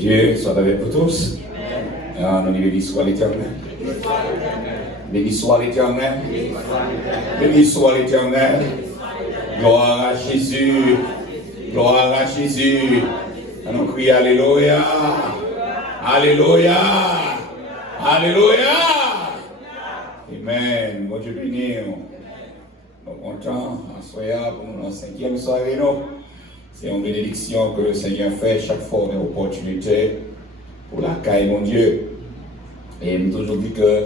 Dieu soit avec vous tous. Nous disons béni soit l'Éternel. Béni soit l'Éternel. Béni soit l'Éternel. Gloire à Jésus. Gloire à Jésus. On crie Alléluia. Alléluia. Alléluia. Amen. Bon Dieu béni. Nous sommes contents pour nous dans la 5e soirée. C'est une bénédiction que le Seigneur fait chaque fois une opportunité pour la caille mon Dieu. Et nous toujours dit que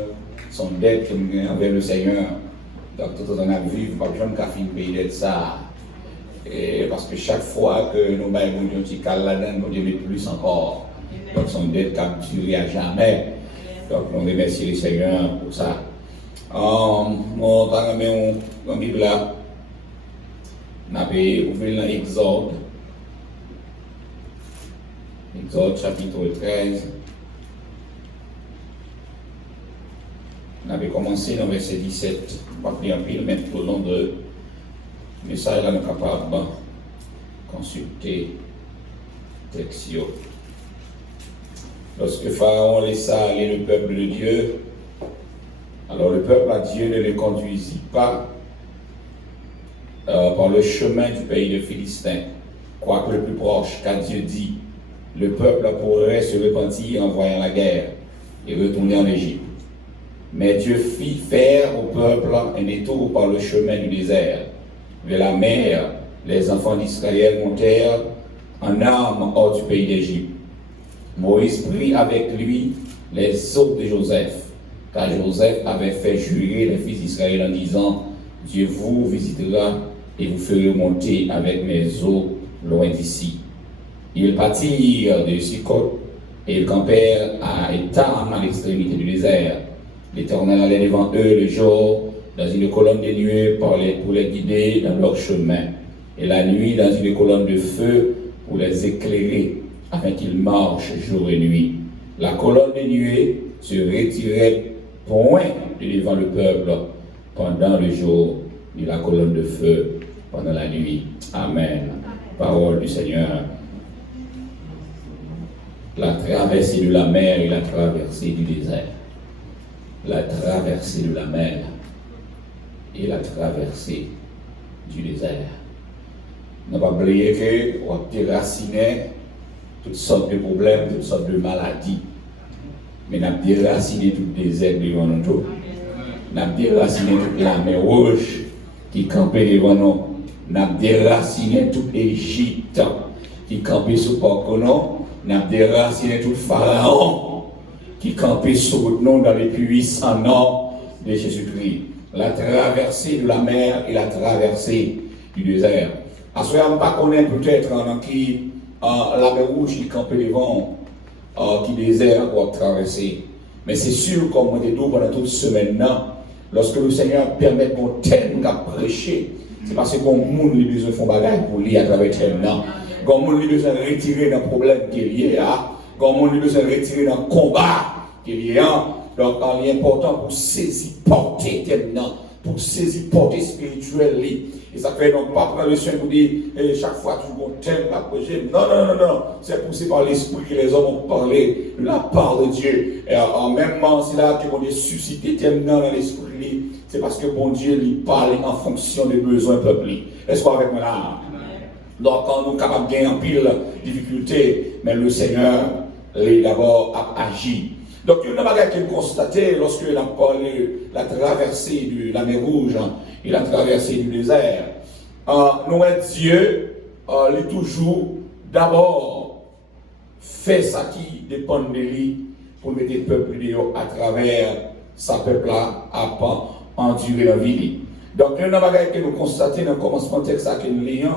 son dette envers le Seigneur, donc tout on a vu, pas besoin de faire payer d'être ça. Et parce que chaque fois que nous baillons mon Dieu, petit cal là-dedans, nous devons plus encore. Donc son dette capturée à jamais. Donc nous remercions le Seigneur pour ça. On va remettre une Bible là. On a ouvert dans Exode. Exode chapitre 13. On avait commencé dans le verset 17. On va prier un peu, mais tout au long de message, là, nous sommes capables de consulter le texte. Lorsque Pharaon laissa aller le peuple de Dieu, alors le peuple à Dieu ne le conduisit pas par le chemin du pays de Philistins, quoique le plus proche, car Dieu dit, le peuple pourrait se repentir en voyant la guerre et retourner en Égypte. Mais Dieu fit faire au peuple un détour par le chemin du désert. Vers la mer, les enfants d'Israël montèrent en armes hors du pays d'Égypte. Moïse prit avec lui les os de Joseph, car Joseph avait fait jurer les fils d'Israël en disant, Dieu vous visitera et vous ferez monter avec mes os loin d'ici. Ils partirent de Sukkot et ils campèrent à Étam à l'extrémité du désert. L'Éternel allait devant eux le jour dans une colonne de nuée pour les guider dans leur chemin, et la nuit dans une colonne de feu pour les éclairer, afin qu'ils marchent jour et nuit. La colonne de nuée se retirait point de devant le peuple pendant le jour, et la colonne de feu pendant la nuit. Amen. Parole du Seigneur. La traversée de la mer et la traversée du désert. La traversée de la mer et la traversée du désert. Ne pas oublier que on a déraciné toutes sortes de problèmes, toutes sortes de maladies. Mais on a déraciné tout le désert devant nous. On a déraciné toute la mer rouge qui campait devant nous. On a déraciné toute l'Égypte qui campait sous Porcono. On a déraciné tout Pharaon qui campait sous nous dans les puissants noms de Jésus-Christ. La traversée de la mer et la traversée du désert. À ce moment-là, on ne pas connaître peut-être qui la mer rouge qui campait devant, qui désert pour traverser. Mais c'est sûr, comme on dit pendant toute semaine, lorsque le Seigneur permet qu'on thème qu'à prêcher, c'est parce que bon monde a besoin de faire bagaille pour lui à travers thème. Bon monde a besoin de retirer dans le problème qui est lié à. Bon monde a besoin de retirer dans le combat qui est lié à. Donc, il est important pour saisir, porter thème, pour saisir, porter spirituel. Et ça fait donc pas prendre le soin pour dire chaque fois toujours un thème à projet. Non. C'est poussé par l'esprit que les hommes ont parlé de la part de Dieu. Et en même temps, c'est là que on est suscité thème dans l'esprit. C'est parce que bon Dieu lui parle en fonction des besoins peuple. Est-ce qu'on avec moi là? Donc, quand nous sommes capables de gagner en pile difficulté, mais le Seigneur, d'abord, a agi. Donc, il y a une chose qu'il a constaté lorsque il a parlé de la traversée de la mer Rouge et la traversée du désert. Nous, Dieu, il est toujours d'abord fait ça qui dépend de lui pour mettre le peuple à travers sa peuple-là à endurer la vie. Donc, il y a une chose que nous constatons dans le commencement de texte que nous lisons,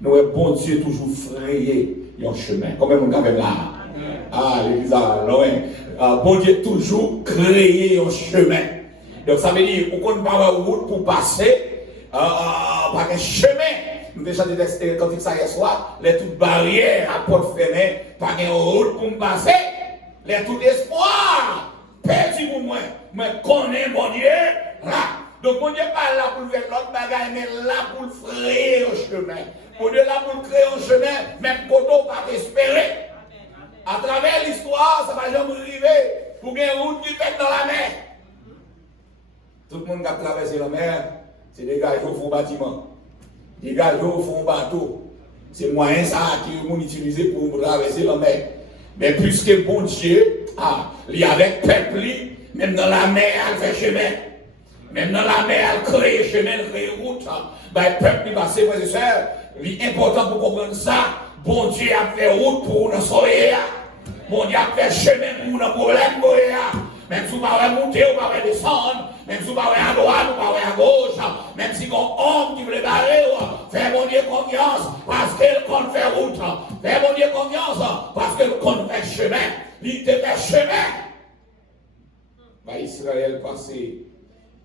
nous, bon Dieu, toujours frayé un chemin. Comme même là. Ah, l'église à loin. Bon Dieu toujours créé un chemin. Donc ça veut dire qu'on ne peut pas avoir route pour passer par un chemin. Nous déjà des textes quand il s'arrête soit, les toutes barrières à porte fermée, par une route pour passer, les tout espoir perdu pour moi. Mais connais mon Dieu là. Donc mon Dieu pas là pour faire l'autre bagaille, mais là pour créer un chemin. Mon Dieu là pour créer un chemin, même quand on pas espérer. À travers l'histoire, ça va jamais arriver pour une route qui fait dans la mer. Tout le monde qui a traversé la mer, c'est des gars qui font bâtiment. Des gars qui font bateau. C'est moyen ça qui est utilisé pour traverser la mer. Mais puisque bon Dieu, il y a avec peuple, même dans la mer, elle fait chemin. Même dans la mer, elle crée chemin, elle crée route. Le peuple, c'est frères et sœurs, l'important pour comprendre ça, bon Dieu a fait route pour nous sauver. Bon Dieu a fait chemin pour nos problèmes. Même si vous pouvez monter, vous pouvez descendre, même si vous pouvez à droite, vous pouvez à gauche, même si vous avez un homme qui veut barrer, faites mon Dieu confiance parce qu'il compte faire route. Faites mon Dieu confiance parce qu'il compte faire chemin. Il te fait chemin. Israël passé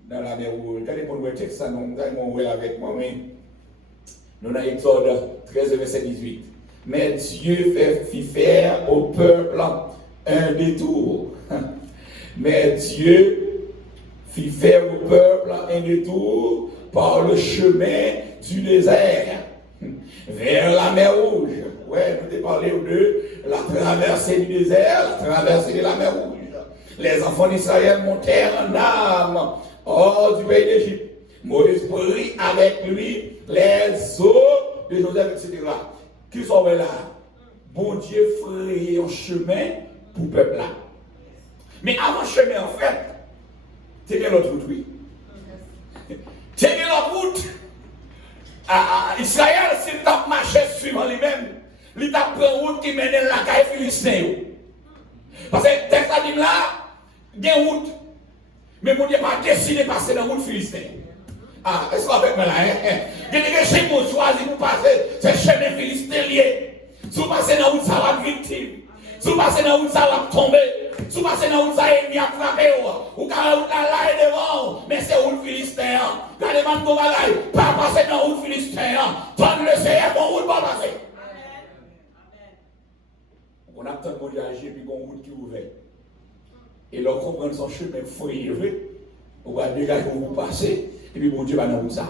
dans la mer Rouge. Regardez pour le texte, ça nous avons avec moi. Nous avons Exode 13, verset 18. Mais Dieu fit faire au peuple un détour. Mais Dieu fit faire au peuple un détour par le chemin du désert vers la mer Rouge. Ouais, nous avons parlé de la traversée du désert, la traversée de la mer Rouge. Les enfants d'Israël montèrent en âme hors du pays d'Égypte. Moïse prit avec lui les eaux de Joseph, etc. Qui sont là? Bon Dieu frayait un chemin pour le peuple là. Mais avant le chemin, en fait, c'est bien l'autre route, oui. C'est bien l'autre route. Israël, s'il tape marché suivant lui-même, il tape une route qui mène la caille philistin. Parce que le texte a dit là, il y a une route. Mais mon Dieu n'a pas décidé de passer dans la route philistin. Est-ce qu'on fait là? Il y a des gens qui ont choisi pour passer, c'est chemin philistin lié. Si vous passez dans la route, ça va être victime. Si vous passez dans la route, ça va tomber. Si vous passez dans la route, ça va être frappé. Ou quand la route là est devant, mais c'est route philistin. Regardez mon bagaille, pas passer dans la route philistin. Donne le Seigneur, bon route pas passer. On attend mon Dieu agir, puis qu'on route qui est ouverte. Et leur comprendre son chemin frayé, on va dégager pour vous passer, et puis bon Dieu va dans route ça.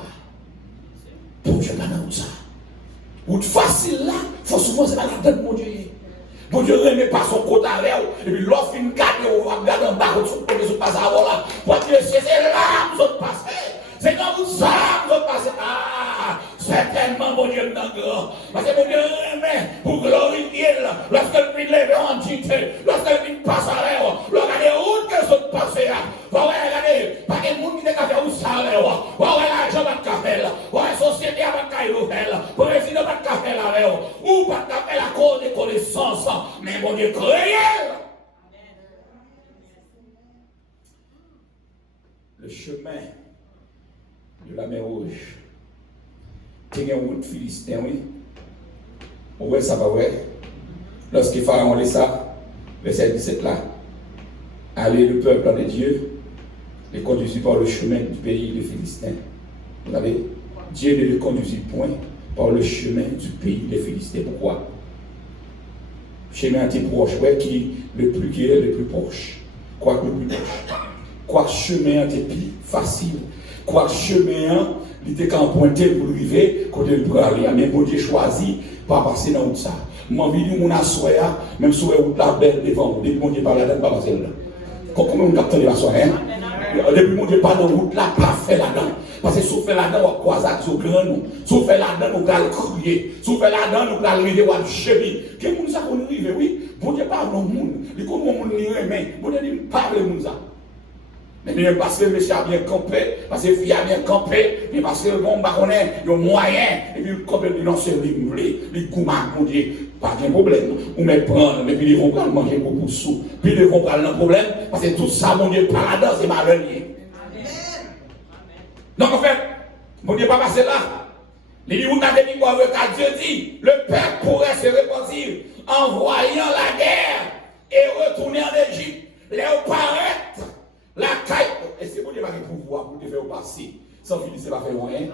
Bon Dieu va dans route ça. Route facile là, il faut souvent c'est pas la tête de mon Dieu. Bon Dieu ne remet pas son côté à l'air, et puis l'offre une garde, on va regarder en bas, on va passer à là. Bon Dieu, c'est là, nous autres passer. C'est quand vous ça, nous autres passer. Certainement, mon Dieu, dans grand. Parce que mon Dieu remet pour glorifier lorsqu'elle vient lever en entité, lorsqu'elle vient passer à l'air, lorsqu'elle a des routes que sont passées. Regardez, pas de monde qui est café ou ça, regardez, l'argent va de café, regardez, la société va de café, le président va de café, ou pas de café à cause des connaissances, mais mon Dieu, créé. Le chemin de la mer Rouge. Il y a une route philistin, oui. Oui, ça va, oui. Lorsque Pharaon lit ça, verset 17 là, allez le peuple de Dieu, les conduisit par le chemin du pays des Philistins. Vous savez, Dieu ne le conduisit point par le chemin du pays des Philistins. Pourquoi? Le chemin était proche, ouais, qui est le plus proche. Quoi que le plus proche? Quoi chemin était plus facile? Quoi chemin il était qu'à pointer pour arriver, quand il peut aller, mais bon Dieu choisi, pas passer dans ça. Moi, je dis, mon assoya, même si vous la belle devant vous, depuis mon Dieu par là-dedans, pas passer là. Comment on capte la soirée? Depuis mon Dieu par dans route là, pas fait là-dedans. Parce que si vous faites là-dedans, vous croisez sur grand nous. Si vous faites là-dedans, vous allez crier. Si vous faites là-dedans, vous allez arriver, vous allez chérir. Quel monde ça qu'on arrive, oui? Bon Dieu parle dans le monde. Il connaît mon monde, mais bon Dieu dit, parle le monde ça. Mais parce que le monsieur a bien campé, parce que la fille a bien campé, mais parce que le bon baronnet, il y a moyen, et puis le couple non c'est les goumats, on dit, pas de problème. On met prendre, mais puis ils vont prendre manger beaucoup de sous. Puis ils vont prendre le problème, parce que tout ça, mon Dieu, par là-dedans, c'est malheur. Donc en fait, mon Dieu, pas passer là. Les livres n'avaient dit quoi, Dieu dit, le peuple pourrait se repentir en voyant la guerre et retourner en Égypte. Les paraître. La caille, est-ce que vous n'avez pas de pouvoir pour te faire passer sans Philistin va faire rien?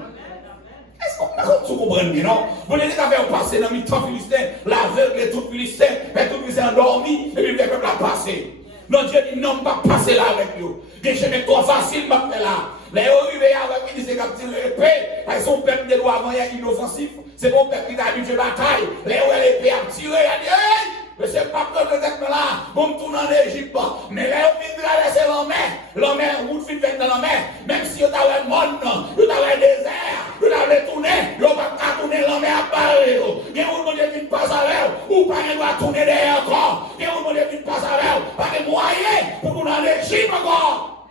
Est-ce qu'on comprend bien, non? Vous n'avez pas fait passer dans le temps Philistin, l'aveugle et tout Philistin, mais tout Philistin endormi, et puis le peuple a passé. Non, Dieu dit non, pas passer là avec nous. Les chemins trop faciles, pas faire là. Les arrivés avec lui, c'est comme si l'épée, parce que son peuple de loi avant, il est inoffensif. C'est mon peuple qui a habitué à la bataille. Les l'épée a tiré, il a dit, hey! Mais c'est pas que peut-être là, bon, tourne en Égypte, mais là, on vient traverser la mer, vous finissez dans la mer, même si vous avez un monde, vous avez un désert, vous avez tourné, vous n'avez pas tourner la mer à Paris. Il y a un monde qui passe avec vous, ou pas qui doit tourner derrière encore. Il y a un monde qui passe avec vous, pas de moyens pour qu'on en Égypte encore.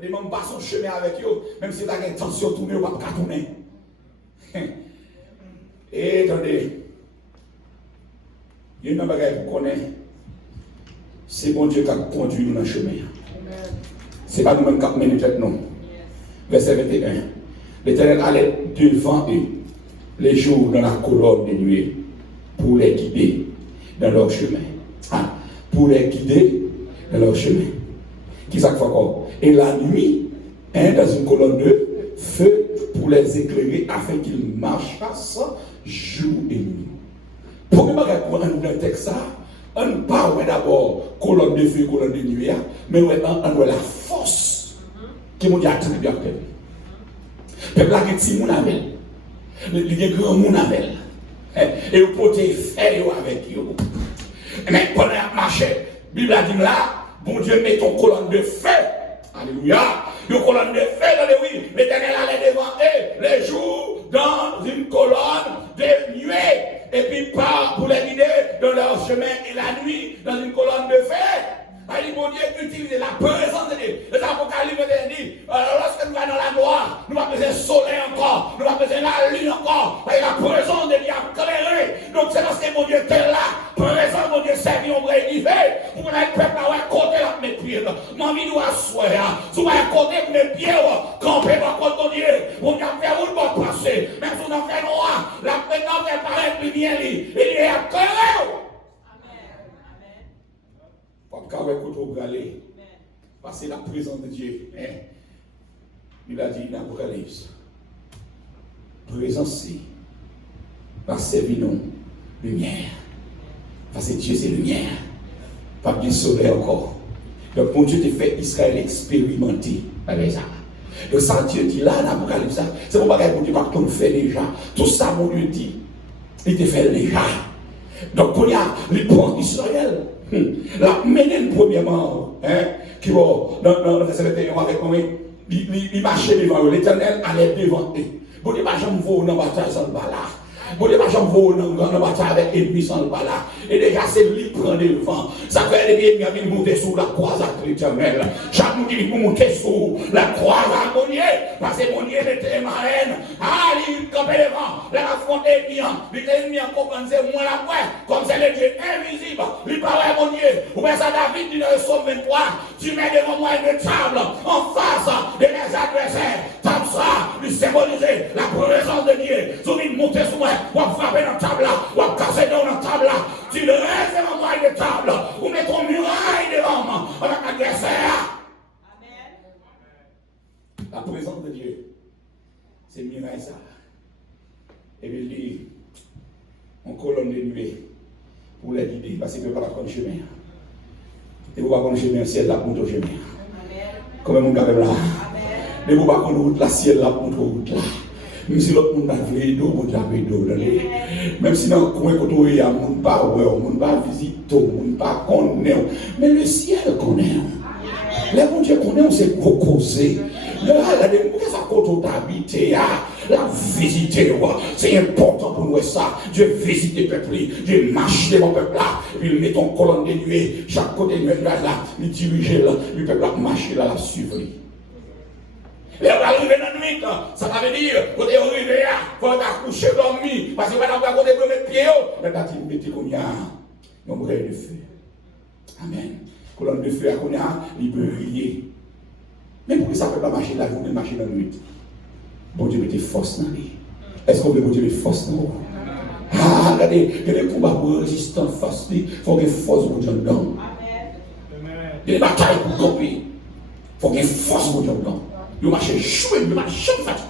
Des gens passent son chemin avec eux, même si vous avez intention de tourner, vous ne pouvez pas tourner. Et attendez, il y a une chose pour connaître, c'est bon Dieu qui a conduit nous dans le chemin. Ce n'est pas nous-mêmes qui avons mené tête, non. Verset 21. L'Éternel allait devant eux les jours dans la colonne de nuée pour les guider dans leur chemin. Pour les guider dans leur chemin. Qui ça fait encore? Et la nuit, dans une colonne de feu pour les éclairer afin qu'ils marchassent jour et nuit. Pour pour un texte, on ne parle d'abord colonne de feu, colonne de nuit, mais on a la force qui m'a dit attribué à peuple. Peuple a dit si mon avec, il y a grand monde avec, et vous pouvez faire avec eux. Mais pendant la marche, la Bible a dit là, bon Dieu met ton colonne de feu. Alléluia. Une colonne de feu, oui. L'Éternel allait devant eux les jours dans une colonne de nuée. Et puis part pour les guider dans leur chemin et la nuit dans une colonne de feu. Il bon Dieu utiliser la présence de Dieu. Les Apocalypse dit, lorsque nous allons dans la gloire, nous n'avons pas besoin de soleil encore, nous n'avons pas besoin de la lune encore. Parce que la présence de Dieu a éclairé. Donc c'est parce que mon Dieu était là. Présence mon Dieu servi au vrai niveau. Pour qu'on ait le peuple à côté de mes pieds. Mon vie doit asseoir. Si vous avez côté de mes pieds, campez par contre mon Dieu. Vous n'avez fait où vous passer. Même si vous n'avez fait noir, la présence est paraître plus bien. Il est éclairé. Quand vous allez passer la présence de Dieu, il a dit dans l'Apocalypse, présence va servir nous lumière. Parce que Dieu c'est lumière. Pas bien soleil encore. Donc mon Dieu te fait Israël expérimenter avec ça. Donc ça Dieu dit là dans l'Apocalypse, c'est mon bagage pour Dieu pas qu'on le fait déjà. Tout ça mon Dieu dit, il te fait déjà. Donc quand il y a les prend Israël. La mène premièrement, qui va dans le verset 21 avec moi, il marchait devant eux, l'Éternel allait devant eux. Bon, il n'y a pas jamais vu dans la bataille sans le bala. Bon, il n'y a pas jamais vu dans la bataille avec l'ennemi sans le bala. Et déjà, c'est lui qui prend devant. Ça fait des gens qui montent sur la croisade de l'Éternel. Chaque monde qui monte sur la croisade de Dieu. Parce que mon Dieu était marraine. Il campait devant. Il affrontait l'ennemi en comprendre, c'est moi la croix. Comme c'est le Dieu invisible. Il parlait mon Dieu. Ou bien ça, David dit dans le psaume 23, tu mets devant moi une table en face de mes adversaires. Table ça, lui symboliser la présence de Dieu. Si vous montez sur moi, vous frappez dans la table là, vous cassez dans la table là. Tu le restes devant moi une table. Vous mettez une muraille devant moi. On a adversaire. Amen. La présence de Dieu, c'est muraille ça. Et puis il dit, en colonne de nuée, pour les guider, parce qu'il ne peut pas prendre le chemin. Et vous ne pouvez pas prendre le chemin, le ciel là pour le chemin. Comme mon gars là. Et vous ne pouvez pas prendre le ciel là pour route là. Même si l'autre monde a fait d'eau, on a fait d'eau. Même si dans le coin côté il y a monde pas ouais, monde pas visiter, monde pas connaît. Mais le ciel connaît. Les bon Dieu connaît, c'est pour causer. Là, ça côté t'habiter, la visiter, c'est important pour nous ça. Dieu visite le peuple, Dieu marche devant le peuple là, puis il met ton colonne de nuée, chaque côté de nuée là, il dirige là, le peuple là marche là, la suivre. Et on va arriver dans la nuit, ça veut dire, quand on est arrivé là, il faut accoucher dormir, parce que maintenant, quand on est pour mettre pied, mais quand il met comme il y a un bouquet de feu. Amen. Colonne de feu, il peut briller. Mais pourquoi ça ne peut pas marcher la journée, marcher la nuit? Bon Dieu mette force dans lui. Est-ce qu'on veut bon Dieu mette force dans nous? Regardez, il y a des combats pour résister face, il faut qu'il y ait force pour Dieu dedans. Il y a des batailles pour gagner. Il faut qu'il y ait force pour Dieu dedans. Il marche joué, il marche fatigué.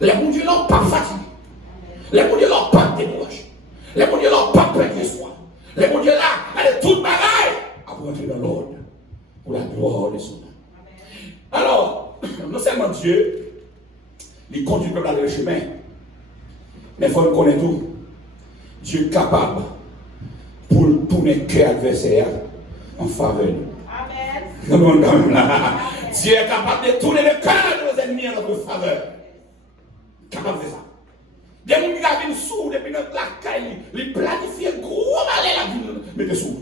Les bon Dieu n'ont pas fatigué. Les bon Dieu n'ont pas découragé. Les bon Dieu n'ont pas perdu espoir. Les bon Dieu là, elle est toute bagaille pour entrer dans l'ordre, pour la gloire de son nom. Alors, non seulement Dieu, il conduit le peuple dans le chemin, mais il faut le connaître tout. Dieu est capable pour tourner le cœur adversaire en faveur. Amen. Dieu est capable de tourner le cœur de nos ennemis en notre faveur. Capable de faire ça. Des gens qui viennent sous depuis notre caille, ils planifient un gros malheur à la ville, mettez sous.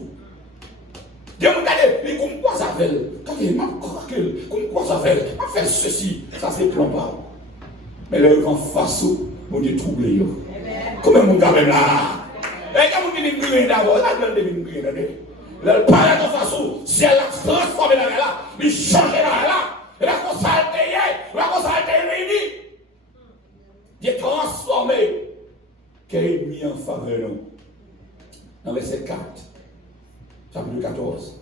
Des gens qui comme quoi ça fait, quand il m'a croqué, comme quoi ça fait, m'a fait ceci, ça c'est plan pas. Mais le en face, mon Dieu trouble. Comment mon gars même là? Et quand vous venez de d'abord, là, vous venez de griller d'abord. Le palais de façon, si elle a transformé dans là, il change dans là, il a consulté, il a consulté réuni. Il est transformé, qui est mis en faveur nous. Dans verset 4, chapitre 14,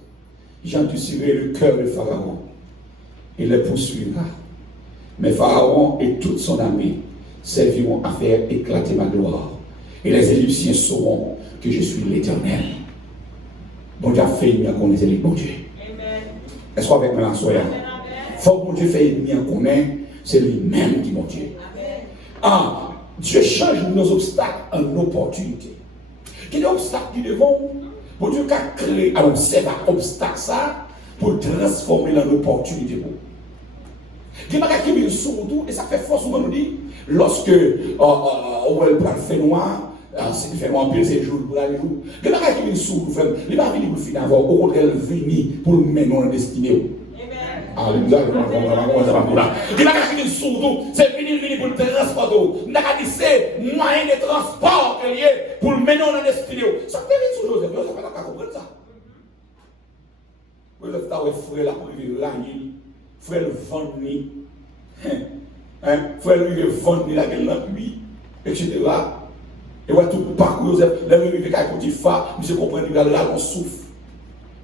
Jean endurcirait le cœur de Pharaon, il le poursuivra. Mais Pharaon et toute son armée serviront à faire éclater ma gloire. Et les Égyptiens sauront que je suis l'Éternel. Bon Dieu a fait une qu'on est les bon Dieu. Est-ce qu'on avec moi soya? Faut que bon Dieu fait une qu'on est, c'est lui-même qui est mon Dieu. Ah, Dieu change nos obstacles en opportunités. Quel est l'obstacle qui devant? Bon Dieu a créé un obstacle ça pour transformer en opportunité. Il y a des gens qui viennent sur tout et ça fait force nous dit lorsque on va le faire noir. C'est fait un peu ces jours pour aller jour. Il y a des gens qui viennent sur nous, il va venir pour le finir avant, au contraire, venir pour nous mener en destinée. Alléluia, il y a des gens qui viennent sur nous, c'est venir pour le transporter. Il y a des gens c'est moyen de transport pour le mener en destinée. Ça fait venir sur Joseph, Joseph n'a pas compris ça. Joseph a un frère là pour vivre la nuit, frère le vendu, frère le vendu la gueule dans lui, etc. Et ouais, tout parcours, Joseph, là, il arrive avec Potiphar, monsieur comprend, il va là, on souffle.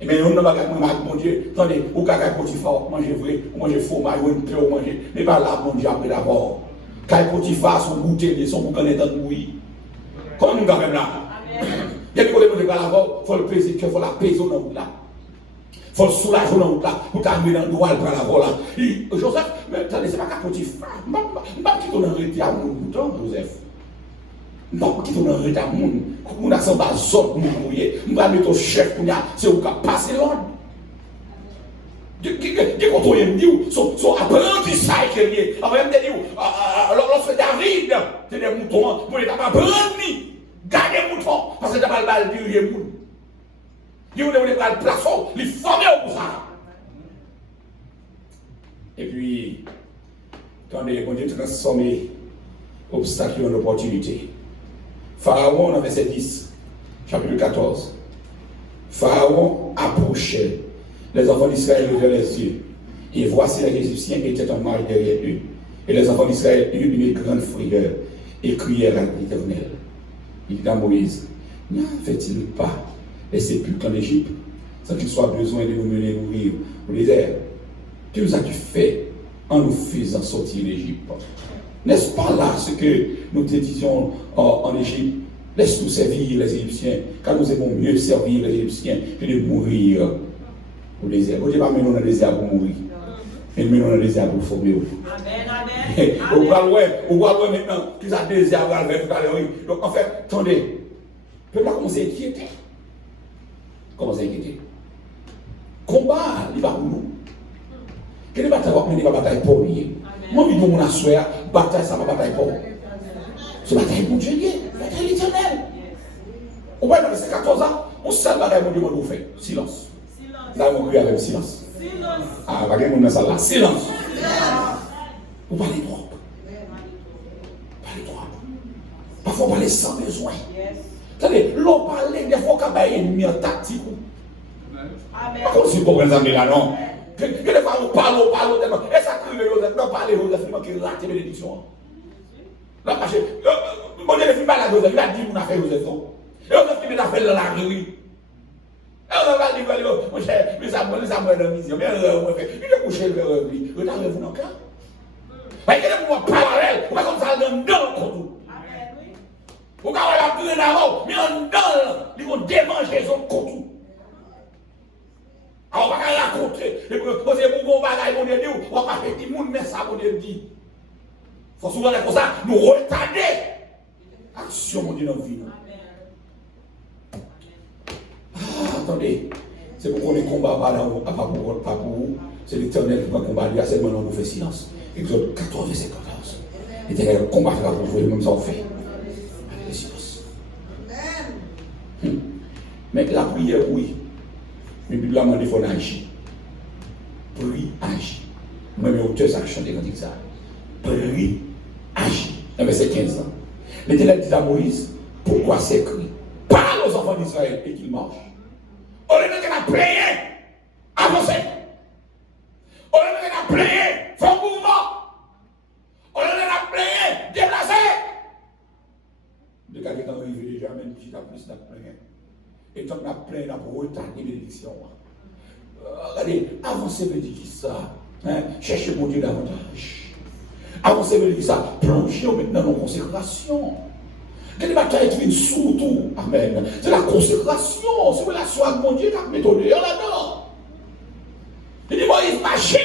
Et bien, on n'a pas mon Dieu, attendez, au cas où Potiphar, manger vrai, manger fromage, ou une paix, ou manger, mais pas là, mon Dieu, après d'abord. Quand Potiphar, son goûter, son boucan est en bouillie. Comment nous avons là? Il y a des problèmes de l'avant, il faut le peser, il faut la peser dans le là. Il faut le soulager dans le là, pour qu'il dans le droit, il prend l'avant là. Joseph, mais attendez, c'est pas qu'à Potiphar, je ne vais pas quitter dans le à mon bouton, Joseph. Non, qui tourne en retard, on a sans base zone, on va mettre au chef, c'est où qu'a passé l'ordre. Qui contrôle me dit, son apprentissage qui est lié. Après, me dit, lorsque David, c'est des moutons, pour les apprendre, garder les moutons, parce que tu n'as pas le bal de les moutons. Il voulait le plafond, il formait au ça. Et puis, quand on Dieu transformer obstacle en opportunité. Pharaon, dans verset 10, chapitre 14. Pharaon approchait. Les enfants d'Israël levaient les yeux. Et voici les Égyptiens étaient en marche derrière eux. Et les enfants d'Israël eurent une grande frayeur et crièrent à l'Éternel. Il dit à Moïse, n'en fait-il pas les sépulcres en Égypte, sans qu'il soit besoin de nous mener mourir au désert? Que nous as-tu fait en nous faisant sortir d'Égypte? N'est-ce pas là ce que nous te disions en Égypte? Laisse-nous servir les Égyptiens, car nous aimons mieux servir les Égyptiens que de mourir au désert. Vous ne dites pas maintenant dans le désert pour mourir, mais maintenant dans le désert pour former. Amen. On va voir maintenant qu'ils ont désert à tout à l'heure. Donc en fait, attendez, le peuple a commencé à inquiéter. Comment à inquiéter? Combat, il va pour nous. Quelle bataille va mener? Bataille pour lui. Moi, je dis mon assoir, bataille, ça va bataille pour. C'est bataille pour Dieu, bataille éternelle. Au moins, dans les 14 ans, on sait la bataille pour Dieu, on fait. Silence. Là, on crie avec silence. Ah, il va y avoir une salle là. Silence. Vous parlez droit. Parlez droit. Parfois, on parle sans besoin. Attendez, l'on parle des fois qu'on a une ennemi en tactique. Pas comme si pour exemple là, non. Que les fois on parle, et ça crie Joseph, non, parlez Joseph, il manque la bénédiction. Là, parce que, mon Dieu, il va la Joseph, il a dit, on a fait Joseph, non. Et Joseph, il a fait la rue. Et on va dire, mon cher, mais ça m'a dans la vision, mais il a couché le lui, il a revu dans le cas. Mais il y a des mouvements parallèles, on va comme ça dans le compte. On va avoir la bulle là-haut, mais en dedans, ils vont démanger son compte. On va raconter, et poser mon bagage, mon Dieu, on va faire des monde, mais ça, mon Dieu dit. Il faut souvent comme ça, nous retarder l'action, mon Dieu, dans la vie. attendez, c'est pour qu'on ait combat pas pour vous. C'est l'Éternel qui va combattre, il y a seulement nous fait silence. Exode 14, verset 14. L'Éternel combattra pour vous, même ça on fait. Avec le silence. Mais la prière, oui. Mais Bible a demandé qu'il faut agir. Prie, agis. Moi-même, auteur, ça chante quand il dit ça. Prie, agis. Verset 15 ans. L'Éternel dit à Moïse, pourquoi c'est écrit? Parle aux enfants d'Israël et qu'ils marchent. Au lieu de prier, avancez. Au lieu de prier, fais un mouvement. Au lieu de prier, déplacez. De cas qui arrivé déjà, même si tu as plus de prière. Et tant qu'on a plein pour retarder l'élection. Regardez, avancez veut dire ça. Hein? Cherchez mon Dieu davantage. Avancez veut dire ça. Plongez maintenant dans la consécration. Quelle bataille qui vient surtout. Amen. C'est la consécration. C'est la relation avec mon Dieu qui a mis là-dedans. Il dit, Moïse, marchez.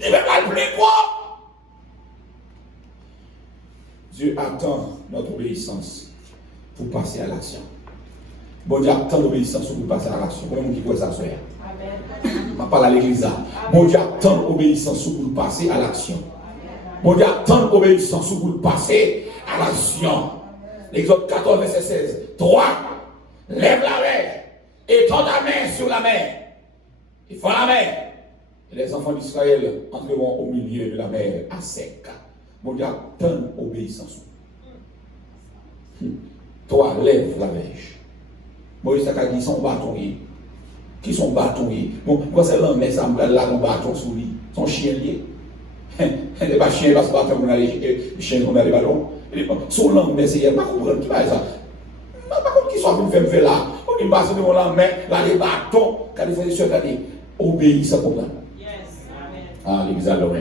Il ne va pas le plus quoi. Dieu attend notre obéissance pour passer à l'action. Bon Dieu attend l'obéissance pour passer à l'action. Comment on dit quoi ça, soeur? Je parle à l'église. Bon Dieu attend l'obéissance pour passer à l'action. Bon Dieu attend l'obéissance pour passer à l'action. Exode 14, verset 16. 3. Lève la main. Étends ta main sur la mer. Il faut la mer. Et les enfants d'Israël entreront au milieu de la mer à sec. Bon Dieu attend l'obéissance. 3. Lève la mèche. Moïse a dit son bâton. Qui sont bâtonnés. Bon, quand c'est l'homme, ça me là un bâton sous lui. Son chien lié. Il n'est pas chien parce que bâton, on a les chiens, on a les ballons. Son langue, mais c'est pas comprendre qui va ça. Pas contre qui soit venu faire là. On dit passe devant la main, là les bâtons, quand il fait des choses, obéis ça comme ça. Yes, amen. Ah, l'église à l'homme.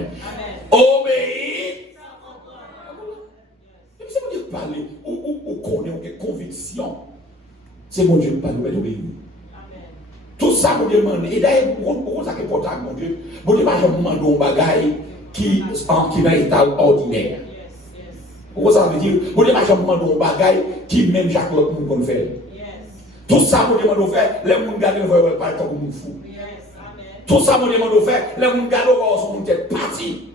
Obéis. Et puis c'est pour dire parler, ou connaître une conviction. C'est mon Dieu qui parle, d'obéir. Tout ça, mon Dieu demande. Et d'ailleurs, pourquoi ça qui est important, mon Dieu? Mon Dieu, je demande un bagage qui est dans l'état ordinaire. Pourquoi ça veut dire? Mon Dieu, je demande un bagage qui même chaque autre monde peut faire. Tout ça, mon Dieu, demande de faire, les gens gardent le voyage par le temps comme un fou. Tout ça, mon Dieu, demande de faire, les gens gardent le voyage sur mon tête parti.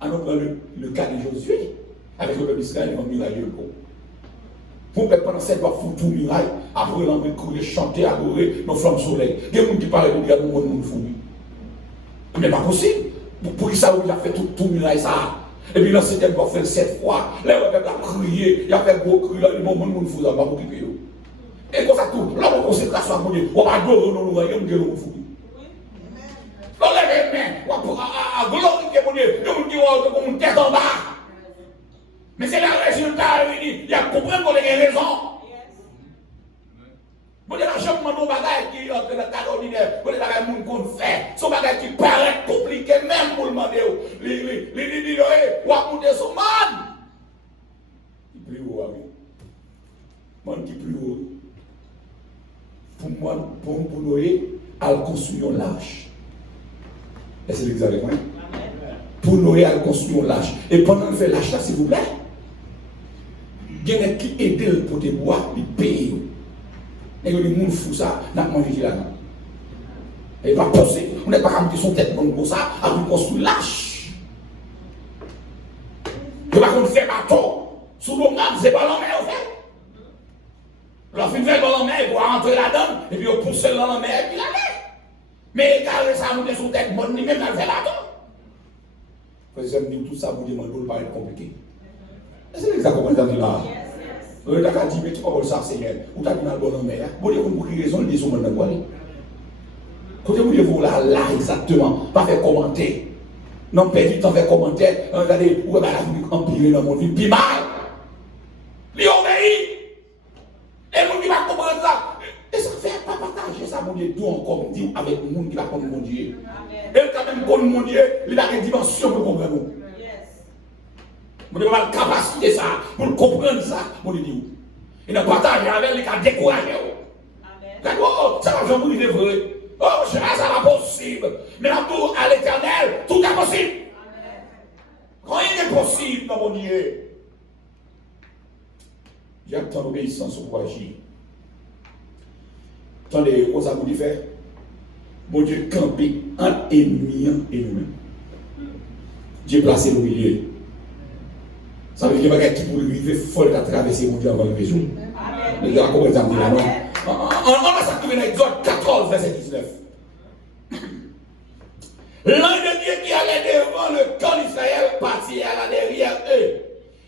Alors, le cas de Josué, avec le peuple d'Israël, ils vont mirailler. Pour que pendant 7 mois, foutre tout muraille, après l'envie de courir, chanter, adorer, nos flammes soleil. Il y a des gens qui parlent de regarder le monde fou. Mais pas possible. Pour ça, il a fait tout muraille ça. Et puis là, c'était pour faire 7 fois. Là, il a crié, il a fait gros cri, là, il a monde fou, il va occuper. Et comme ça, tout, là, on concentration à mon Dieu, on va adorer nos lois, il y a des gens fou. Là, les mains, on va glorifier mon Dieu, il y a des gens qui ont tête en bas. Mais c'est le résultat, il a compris qu'on a raison. Vous avez un changement de bagage qui est dans le cadre ordinaire, vous avez un bagage qu'on fait, son bagage qui paraît compliqué même pour le demander. Il va monter son man. Il plus haut, oui. Man qui plus haut. Pour moi, pour Noé, à construire un lâche. Est-ce que vous avez compris? Pour Noé, à construire un lâche. Et pendant qu'il fait lâche là, s'il vous plaît, il y a des qui aident pour te boire, ils payent. Et il y a des gens qui font ça, ils n'ont pas mangé là-dedans. Et il va penser, on n'est pas capable de son tête pour ça, à vous construire lâche. Il va qu'on fait bateau, sous l'eau, c'est pas l'homme, en fait. Leur fin fait dans la mer, il va rentrer là-dedans, et puis il pousse dans la mer, et puis la mer. Mais égaler ça, on est sous tête, bon, ni même dans le fait bateau. Frères et amis, tout ça, vous demandez, il paraît compliqué. C'est exactement ce que vous là. Vous avez dit, mais tu vas voir ça, Seigneur. Vous avez dit, bon, mais vous avez dit, raison, il dit, vous avez dit, quand vous dites, là, exactement, pas faire commenter. Non, perdu temps faire commenter. Regardez, vous avez empiré dans mon vie, puis mal. Il obéit. Et vous qui va comprendre ça. Et ça fait pas partager ça, mon Dieu, tout encore, dit avec le monde qui va connaître mon Dieu. Et quand même, connaître mon Dieu, il a une dimension pour comprendre. Vous n'avez pas la capacité ça, pour comprendre ça, mon Dieu. Il n'a pas partagé avec les cas découragés. Oh, ça va jamais arriver vrai. Oh, ça va possible. Mais tout à l'éternel, tout est possible. Rien n'est possible dans mon Dieu. J'attends l'obéissance pour agir. Attendez, comment ça vous fait? Bon Dieu, camper entre ennemis et nous-mêmes. Dieu placé au milieu. Ça veut dire qu'il y a quelqu'un qui pour arriver folle à traverser mon Dieu avant le jour. Les gars, comment ça me dit là, non? On va s'activer dans Exode 14, verset 19. L'ange de Dieu qui allait devant le camp d'Israël partit à la derrière eux.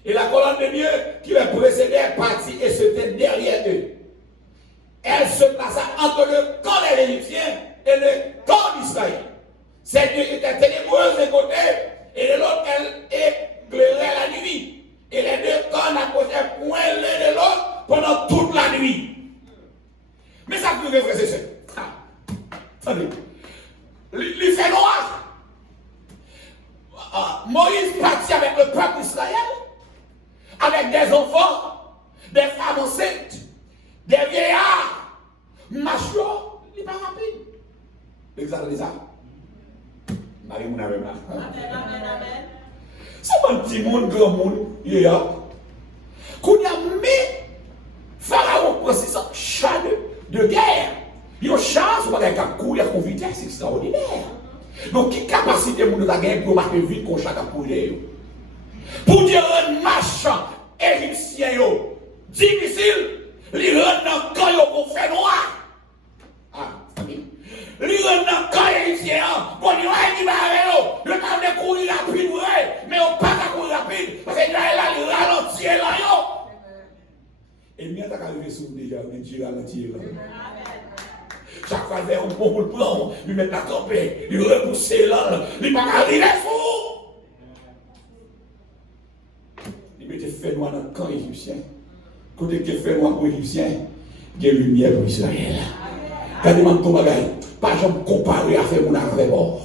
Et la colonne de Dieu qui les précédait partit et se tenait derrière eux. Elle se plaça entre le camp des Égyptiens et le camp d'Israël. Cette nuit était ténébreuse d'un côté et de l'autre elle éclairait la nuit. Et les deux camps n'approchaient point l'un de l'autre pendant toute la nuit. Mais ça peut frères et sœurs. Attendez. Il fait noir. Moïse partit avec le peuple d'Israël, avec des enfants, des femmes enceintes, des vieillards, machos, il n'est pas rapide. L'exemple des armes. Marie-Mouna avec là. C'est un petit monde, grand monde, il y a. Qu'on a mis Pharaon prend ça, chat de guerre. Il y a une chance pour qu'on courir à vitesse extraordinaire. Donc, quelle capacité pour nous gagner pour marquer vite qu'on chacun courir? Pour dire un marchand égyptien difficile, il rentre dans le camp pour faire noir. Ah, il rentre dans le camp égyptien pour dire qu'il va aller. Le temps de courir rapide, mais on ne peut pas courir rapide parce qu'il va ralentir là. Et bien, tu as arrivé sur déjà, mais tu ralentis là. Chaque fois qu'il y a un bon pour le prendre, il met la campée, il repousse là, il va arriver fou. Il mettait fait noir dans le camp égyptien. Quand il fait noir pour l'Égyptien, il y a lumière pour Israël. Quand il m'a dit, pas jamais comparer à faire mon avec bord.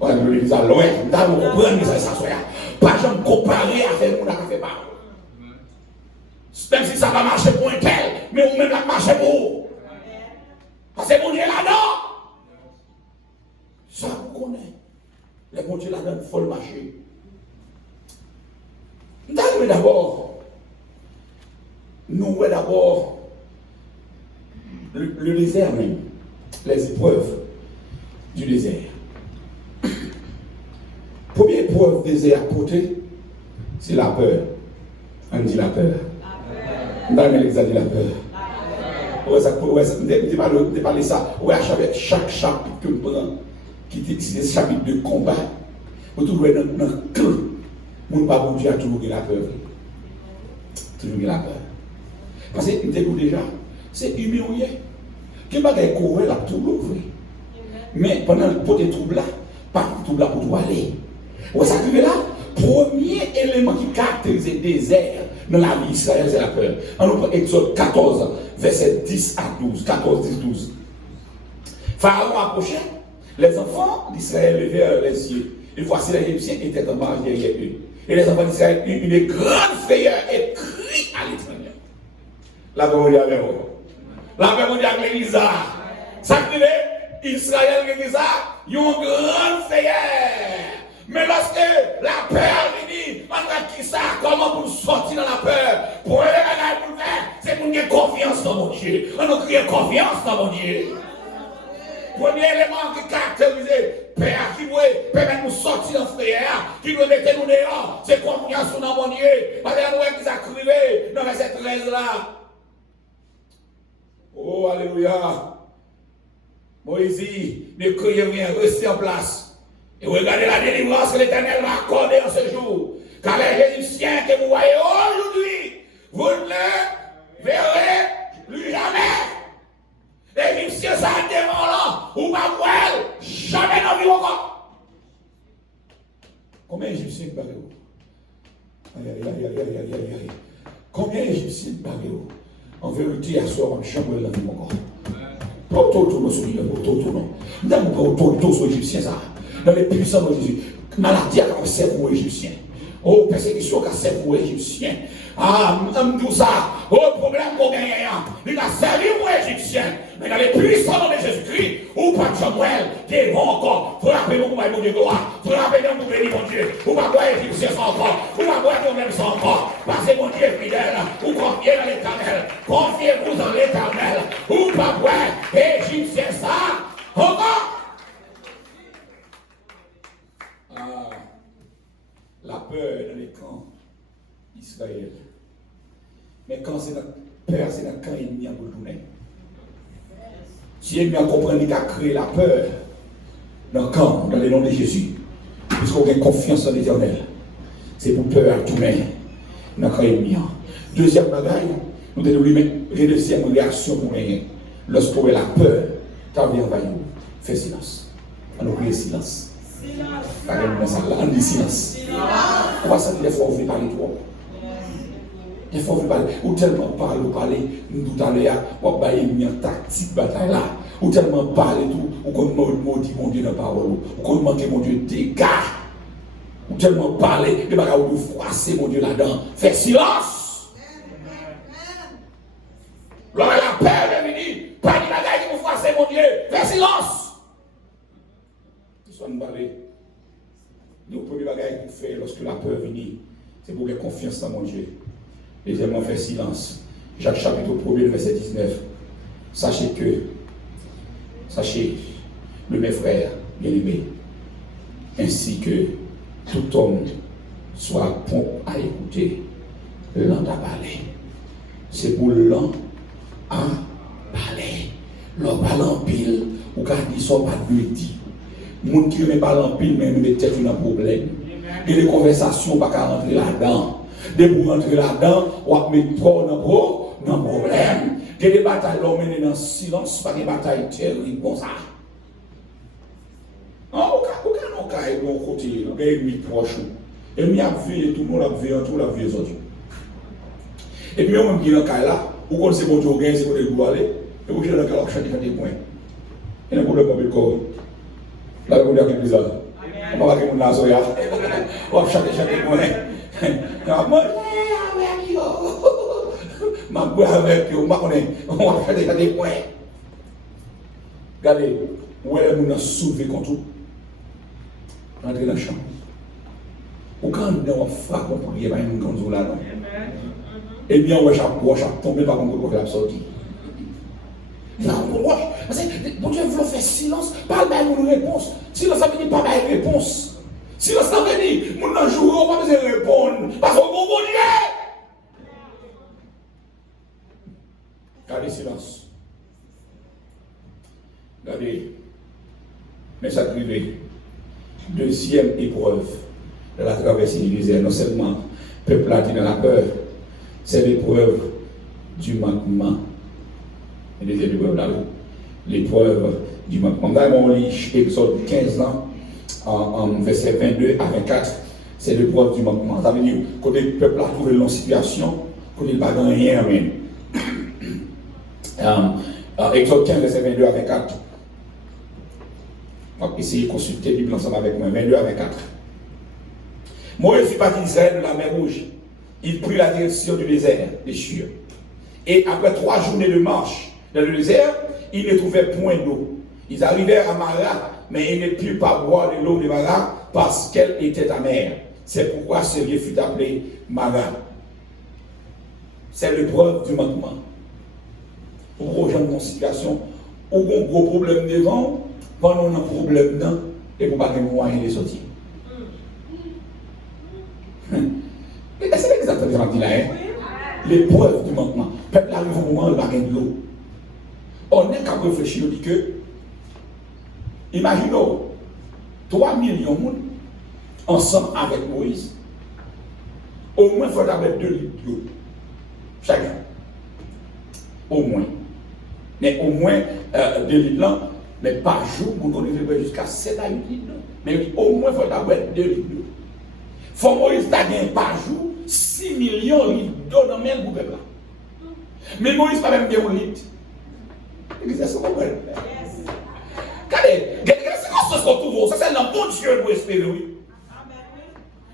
Ouais, je dis ça, loin, je comprends ça, ça soit. Pas jamais comparer à faire mon avec bord. Même si ça va marcher pour un tel, mais vous-même la marcher pour vous. Parce que mon Dieu là-dedans. Ça vous connaît. Les bon Dieu là-dedans, il faut le marcher. Mais d'abord, nous voyons d'abord le désert même, les épreuves du désert. Première épreuve désert à côté, c'est la peur. On dit la peur. On a dit la peur. Ouais, ça, ne parler ça. Ouais, chaque chapitre que nous prenons, qui est des chapitres de combat, vous trouvez dans le cœur, mon pas bon Dieu a toujours la peur. Toujours la peur. Parce que nous déjà, c'est humilié. Qui va gagner courir là tout l'ouvrir. Mais pendant pour des troubles là, pas de troubles là pour tout aller. Ouais, ça arrive là, premier élément qui caractérise le désert dans la vie d'Israël, c'est la peur. On nous prend Exode 14, verset 10 à 12. 14, 10, 12. Pharaon approchait, les enfants d'Israël levèrent les yeux. Et voici les Égyptiens étaient en marche derrière eux. Et les enfants d'Israël eurent une grande frayeur et crient à l'Éternel. La paix mondiale avec vous. La paix mondiale avec l'Église. Ça veut dire, Israël et l'Église, ils ont une grande frayeur. Mais lorsque la peur vient, on va qui ça, comment pour sortir dans la peur? Pour le faire, c'est pour avoir confiance dans mon Dieu. On a créé confiance dans mon Dieu. Premier élément qui caractérise peur, qui doit permettre de nous sortir dans ce frère, qui doit mettre nous dehors, c'est confiance dans mon Dieu. Parce que nous qui a crié dans verset 13 là. Oh, alléluia. Moïse ne criez rien, restez en place. Et regardez la délivrance que l'Éternel m'a accordée en ce jour. Car les Égyptiens que vous voyez aujourd'hui, vous ne verrez plus jamais. Les Égyptiens, ça a démon là, ou pas moi, jamais dans vie encore. Combien d'Égyptiens de barreau? Aïe. Combien d'Égyptiens de barreau? En vérité, à soir, on chambre dans vie encore. Pas autour de nous, non. Nous avons pas autour de Égyptiens, ça. Dans les puissants de Jésus. Maladie à la serve aux Égyptiens. Oh, persécution à la serve aux Égyptiens. Ah, tout ça. Oh, problème qu'on gagne. Il a servi aux Égyptiens. Mais dans les puissants de Jésus-Christ, ou pas de Samuel, qui est bon encore. Frappez-nous pour mon Dieu gloire. Frappez-nous pour bénir mon Dieu. Ou pas quoi Égyptiens sont encore. Ou pas quoi nous-mêmes sont encore. Parce que mon Dieu est fidèle. Ou confiez dans l'Éternel. Confiez-vous dans l'Éternel. ou pas ouais, Égyptien ça, encore. La peur dans les camps d'Israël. Mais quand c'est dans peur, c'est dans le camp ennemi à vous tourner. Si ennemi a compris qu'il a créé la peur dans le camp, dans le nom de Jésus, puisqu'on a confiance en l'Éternel, c'est pour peur à tourner dans le camp ennemi. Deuxième bagaille, nous devons lui mettre une deuxième réaction pour gagner. Lorsqu'on a la peur, t'as envie d'envahir, fais silence. On a silence. On dit silence. On va sentir des fois on veut parler trop. Des fois on veut parler. Ou tellement parler, nous tout à l'heure, on va bailler une tactique bataille là. Ou tellement parler tout, ou qu'on maudit mon Dieu dans la parole, ou qu'on manque mon Dieu dégâts. Ou tellement parler, de bagages ou froisser mon Dieu là-dedans. Fais silence. Lorsque la peur est venue, pas de bagages qui vous froisser mon Dieu. Fais silence. Soit nous parler. Le premier bagage qu'il fait lorsque la peur vient, c'est pour avoir confiance dans mon Dieu. Deuxièmement, faire silence. Jacques chapitre 1er, verset 19. Sachez, mes frères bien-aimés, ainsi que tout homme soit prompt à écouter, lent à parler. C'est pour lent à parler. L'on parle en pile, ou quand ils sont pas de dit. Moun qui ne parle en pile, mais met tête dans un problème. Et les conversations, pas qu'à rentrer là-dedans. Dès que vous rentrez là-dedans, on va mettre trop dans le problème. Et les batailles, l'on mène dans le silence, pas des batailles terribles comme ça. Aucun cas est bon côté, on a une proche. Et nous avons vu tout le monde, a vu tout la vie aujourd'hui. Et puis, on a dit dans le cas là, où on sait bon Dieu, c'est pour les aller, et vous avez dans le cas là, chacun des points. Il y a un problème avec le corps. Là, vous avez des hommes. On va faire un nazoya. On va chanter moi. Ma boue avec vous, on va faire des points. Regardez, où est-ce que nous soulevé contre vous? Entrez dans le champ. Ou quand on frappe, on peut y avoir une grande là. Eh bien, on va tomber par contre, on va sortir. Non, parce que mon Dieu veut faire silence, pas de réponse. Silence, ça veut dire pas de réponse. Silence, ça veut dire, mon ange, on va pas besoin de répondre. Parce qu'on va bon Dieu. Gardez silence. Gardez. Mais ça privé. Deuxième épreuve de la traversée du désert. Non seulement le peuple a dit dans la peur, c'est l'épreuve du manquement. Et deuxième épreuve là, l'épreuve du manquement. On lit Exode 15 ans, en verset 22 à 24, c'est l'épreuve du manquement. Ça veut dire que le peuple a trouvé une situation, qu'il n'a pas gagné rien. Exode 15, verset 22 à 24. On va essayer de consulter la Bible ensemble avec moi, 22 à 24. Moïse fut parti d'Israël de la mer Rouge. Il prit la direction du désert, des Shur. Et après 3 journées de marche dans le désert, ils ne trouvaient point d'eau. Ils arrivèrent à Mara, mais ils ne purent pas boire de l'eau de Mara parce qu'elle était amère. C'est pourquoi ce lieu fut appelé Mara. C'est l'épreuve du manquement. Pour aux gens de situation, ou un gros problème devant, pendant un problème dedans, et pour pas de moyen de sortir. C'est exactement ce que je dis là. L'épreuve du manquement. Le peuple arrive au moment où il va gagner de l'eau. On est qu'à réfléchir, on dit que, imaginons 3 millions de monde ensemble avec Moïse. Au moins, il faut avoir 2 litres d'eau. Chacun. Au moins. Mais au moins 2 litres là, mais par jour, on connaît jusqu'à 7 à 8 litres d'eau. Mais au moins, il faut avoir 2 litres d'eau. Il faut Moïse gagner par jour 6 millions de litres d'eau dans le même peuple là. Mais Moïse pas même bien un litre. Il disait, c'est quoi? Regardez, c'est quoi ce qu'on trouve? Ça, c'est le bon Dieu pour espérer, oui.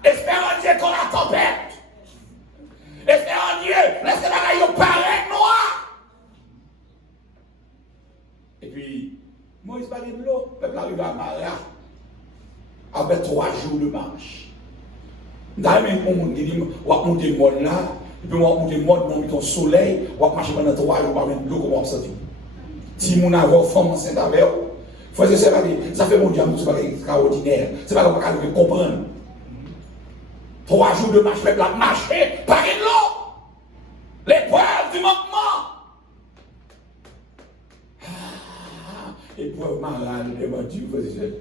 Espère en Dieu qu'on la tempête. Espère en Dieu, laissez la rayon paraître noir. Et puis, Moïse va de l'eau. Le peuple arrive à Mara. Avec 3 jours de marche. Dans même pour mon dit, on va monter le monde là, et puis on va monter le monde, on va mettre au soleil, on va marcher pendant 3 jours, on va mettre de l'eau, comment on va sortir. Si mon avoir femme enceinte avec vous, ça fait mon diable, c'est pas extraordinaire. C'est pas comme ça que vous comprendre. 3 jours de marche, peuple a marché, par une l'eau. L'épreuve du manquement. Épreuve malade, les mentis, vous voyez.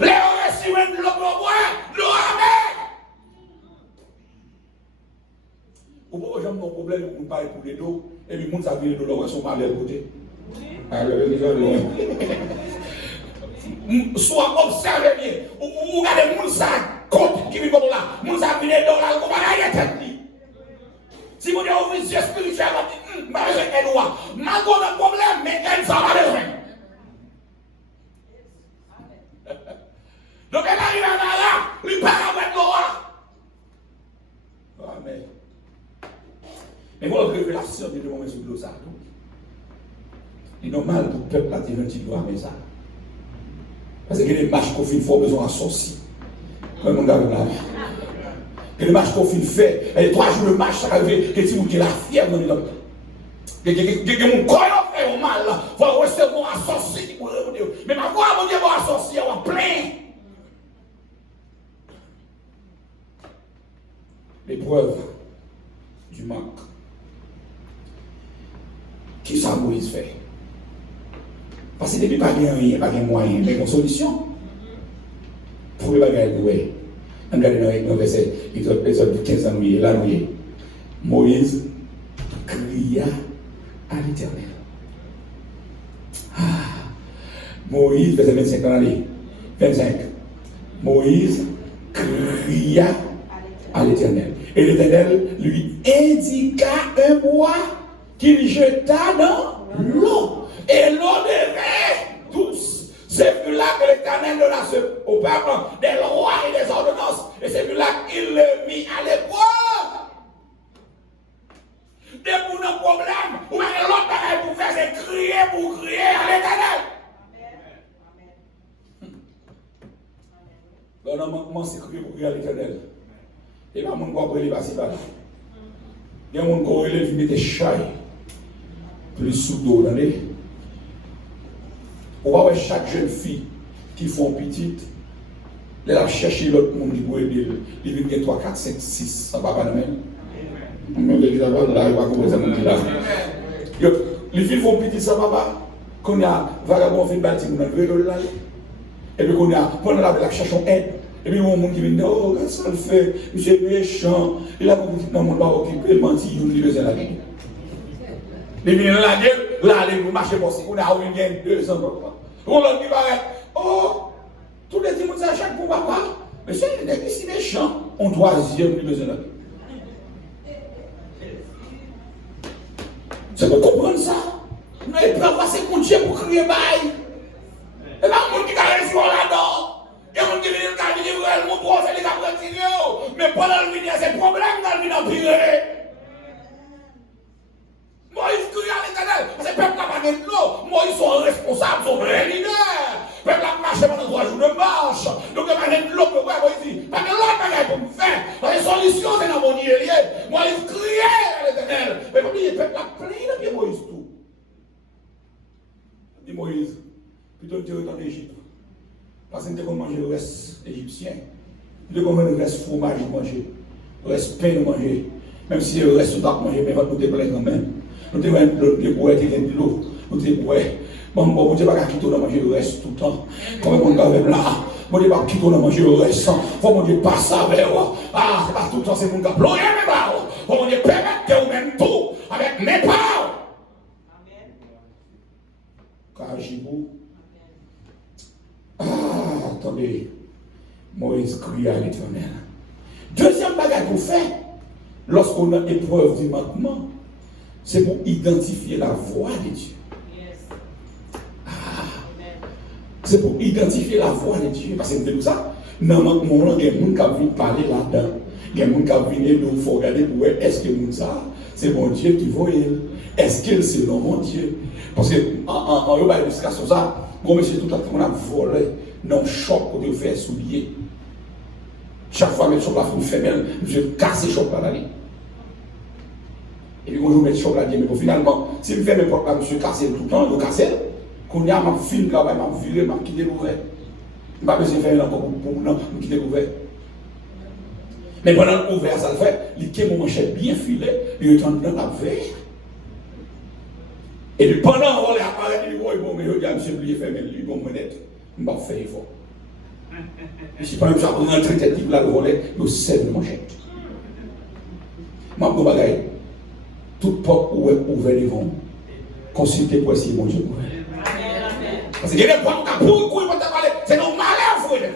Les reçus, même de l'eau pour moi, de l'eau avec. Ou pourquoi j'ai un problème, on parle pour les dos, et puis les gens savent que les dos sont mal à côté. Soit observé bien, ou regardez les gens qui vivent là, les gens savent que les dos là, comment ils sont. Si vous avez une vision spirituelle, vous dites, je vais un problème, mais elle s'en va besoin. Donc elle arrive à là, lui parle avec l'eau. Amen. Mais moi, la révélation de mon sur ça. Il est normal pour le peuple là, de dire mais ça. Parce que les marches qu'on fait, il faut besoin de sorcier. Comme on a là. Que les marches qu'on fait, et 3 jours de marche, ça arrive, que si vous êtes la fière dans les hommes. Que mon corps fait au mal, il faut recevoir un sorcier. Mais ma voix, mon Dieu, un sorcier, on plein. L'épreuve du manque. Qui ça Moïse fait? Parce que depuis pas rien, pas de moyen, mais une solution. Pour les bagages, oui. On regarde dans le verset, Exode 15 ans, là, Moïse cria à l'Éternel. Moïse, verset 25 ans, 25. Moïse cria à l'Éternel. Et l'Éternel lui indiqua un bois qu'il jeta dans l'eau. Et l'eau devait douce. C'est plus là que l'Éternel donna au peuple des lois et des ordonnances. Et c'est plus là qu'il le mit à l'épreuve. Dès qu'on a un problème, ou même l'autre pareil pour faire, c'est crier pour crier à l'Éternel. Dans un manquement, c'est crier pour crier à l'Éternel. Et pas mon corps pour les passer par là. Il y a mon corps qui met des chailles. Plus sous d'eau dans les. On va voir chaque jeune fille qui font petite. Elle a cherché l'autre monde qui peut aider. Il vient 3, 4, 5, 6. Ça va pas de même. Mais les gens là, ils vont commencer à monter là. Les filles font petite, ça va pas. Quand il y a vagabond fait bâtir, on a vélo là. Et puis quand il y a, pendant la cherchons aide. Et puis, il y a un monde qui vient, oh, ça le fait, monsieur méchant. Il a compris que dans mon bar occupé, il mentit, il besoin de la gueule. Il vient la gueule, là, il marche pour ça. On a eu une 2 ans. On l'a dit, oh, tous les gens à chaque fois, papa. Monsieur, il est si méchant. On doit dire, il besoin de la gueule. Ça peut comprendre ça. Mais il peut passer contre Dieu pour crier bail. Et là, le monde qui a reçu là-dedans. Il y a des gens qui viennent dans le livre, mon bras, c'est les capitaux. Mais pendant le vidéo, c'est le problème dans le vidéo empiré. Moïse crie à l'Éternel. Parce que le peuple n'a pas de l'eau. Moïse sont responsables, sont vrais leaders. Le peuple a marché pendant 3 jours de marche. Donc, il n'y a pas de l'eau pour moi, Moïse dit. Pas de l'autre bagaille pour me faire. La solution, c'est dans mon nid. Moïse criait à l'Éternel. Mais pour lui, le peuple a plein de pied Moïse tout. Dit Moïse, plutôt que tu retournes en Égypte. Parce que nous devons manger le reste égyptien. Nous devons manger le reste fromage manger. Le reste pain manger. Même si le reste pas manger, mais nous devons plein quand même. Nous devons boire de l'eau. Nous devons bon, Dieu va quitter manger le reste tout le temps. Comme on va là. Mon Dieu va quitter manger le reste. Faut mon Dieu passe avec moi. Ah, c'est pas tout le temps, c'est mon gars. Ployer mes paroles. Faut mon Dieu permettre ou même tout avec mes paroles. Amen. Car j'y vous. Ah, attendez. Moïse crie à l'Éternel. Deuxième bagage qu'on fait, lorsqu'on a épreuve du manquement, c'est pour identifier la voix de Dieu. Ah, c'est pour identifier la voix de Dieu. Parce que c'est tout ça. Dans le manquement, il y a des gens qui viennent parler là-dedans. Il y a des gens qui viennent nous faut regarder pour voir est-ce que ça, c'est mon Dieu qui voit elle. Est-ce que c'est le mon Dieu? Parce que en Yoruba, jusqu'à ça, bon, monsieur, tout le temps, on a volé dans le choc pour faire soulier. Chaque fois que le choc là, vous fait bien, je casse le choc là. Et puis, quand je mets le chocolat, mais finalement, si je fais mes portes, je suis cassé tout le temps, je casse. Quand il y a ma film, je vais virer, je vais quitter l'ouvert. Je ne vais pas besoin de faire encore pour quitter l'ouvert. Mais pendant l'ouvert, ça le fait, il tient mon manchette bien filé, il est en train de la veille. Et puis pendant qu'on apparaît, il dit, bon, mais je dis à M. Blier, fait, mais lui, bon, honnête, je ne vais pas faire effort. Si par exemple, j'apprends un traité type là, le volet, je sais le manchette. Je vais vous dire, toute porte ouverte devant, consultez pour essayer mon Dieu ouvert. Parce qu'il y a des portes qui pour parler, c'est nos malheurs, frère.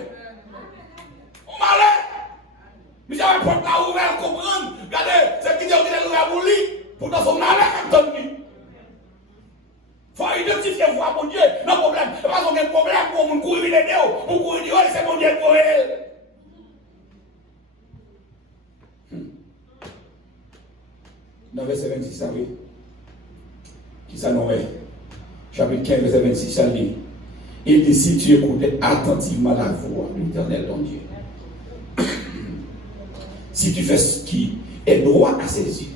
Nos malheurs. Mais j'avais une porte là ouverte, comprendre. Regardez, c'est qui dit qu'il est ouvert pour lui. Pourtant, son malheur est en lui. Il faut identifier voir mon Dieu. Non problème. C'est pas qu'il y a un problème pour mon courir l'aider. Pour courir dire, c'est mon Dieu pour elle. Dans verset 26, ça oui. Qui ça nous est? Chapitre 15, verset 26, ça dit. Il dit, si tu écoutais attentivement la voix de l'Éternel ton Dieu, si tu fais ce qui est droit à ses yeux,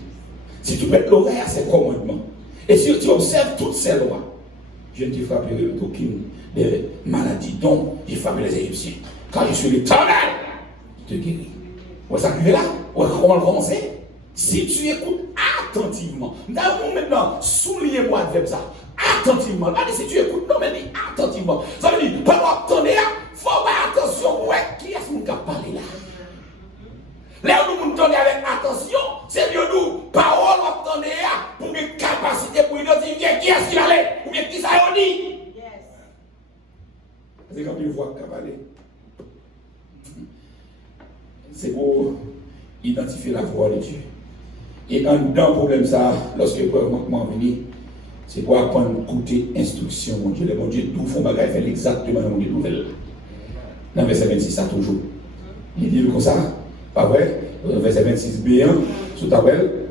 si tu prêtes l'oreille à ses commandements, et si tu observes toutes ces lois, je ne te frapperai d'aucune des maladies dont j'ai frappé les Égyptiens. Car je suis l'Éternel, je te guéris. Vous savez là? Comment commencer? Si tu écoutes attentivement, maintenant, soulignez-moi avec ça. Attentivement. Là, si tu écoutes, non, mais dis attentivement. Ça veut dire, pendant attendre, il faut faire attention. Ouais, qui est-ce qui a parlé là? Là où nous attendons avec attention, c'est mieux nous, parole, attendre pour une capacité pour identifier qui est-ce qui allait, ou bien qui ça a dit. C'est quand une voix qui a parlé. C'est pour identifier la voix de Dieu. Et un problème, ça, lorsque le manquement vient, c'est pour apprendre à écouter instruction, mon Dieu. Mon Dieu, tout font bagaille, fait exactement mon Dieu nouvelle. Dans verset 26, ça toujours. Il dit comme ça, pas vrai? Verset 26b1, sous ta belle.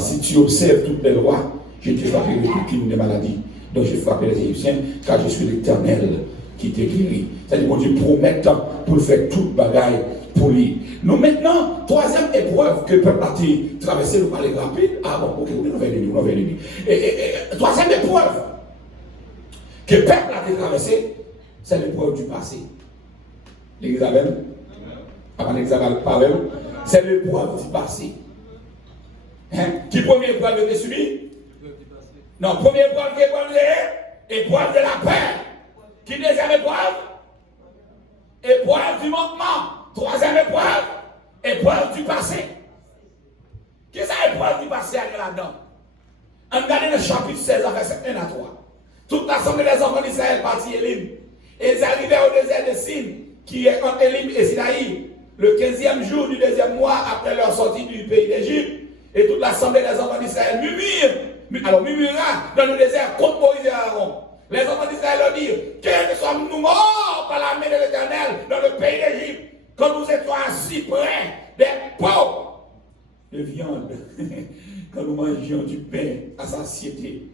Si tu observes toutes les lois, je ne te frapperai aucune des maladies dont je frapperai les Égyptiens, car je suis l'Éternel qui t'est guéri. C'est-à-dire, mon Dieu promet pour faire toute bagaille pour lui. Nous maintenant, troisième épreuve que le peuple a traversé, nous parler rapide. Ah bon, ok, on va venir. Troisième épreuve que le peuple a traversé, c'est l'épreuve du passé. L'examen, avant l'examen, c'est l'épreuve du passé. Hein? Qui première épreuve était subie? Non, première épreuve qui est épreuve de la paix. Qui deuxième épreuve? Épreuve du manquement. Troisième épreuve, épreuve du passé. Qu'est-ce que c'est l'épreuve du passé là-dedans? On regarde le chapitre 16, verset 1 à 3. Toute l'assemblée des enfants d'Israël partit Élim. Et ils arrivèrent au désert de Sin, qui est entre Élim et Sinaï, le 15e jour du deuxième mois après leur sortie du pays d'Égypte. Et toute l'assemblée des enfants d'Israël murmura dans le désert contre Moïse et Aaron. Les enfants d'Israël leur dirent, que sommes-nous morts par la main de l'Éternel dans le pays d'Égypte, quand nous étions assis près des pots de viande, quand nous mangions du pain à satiété.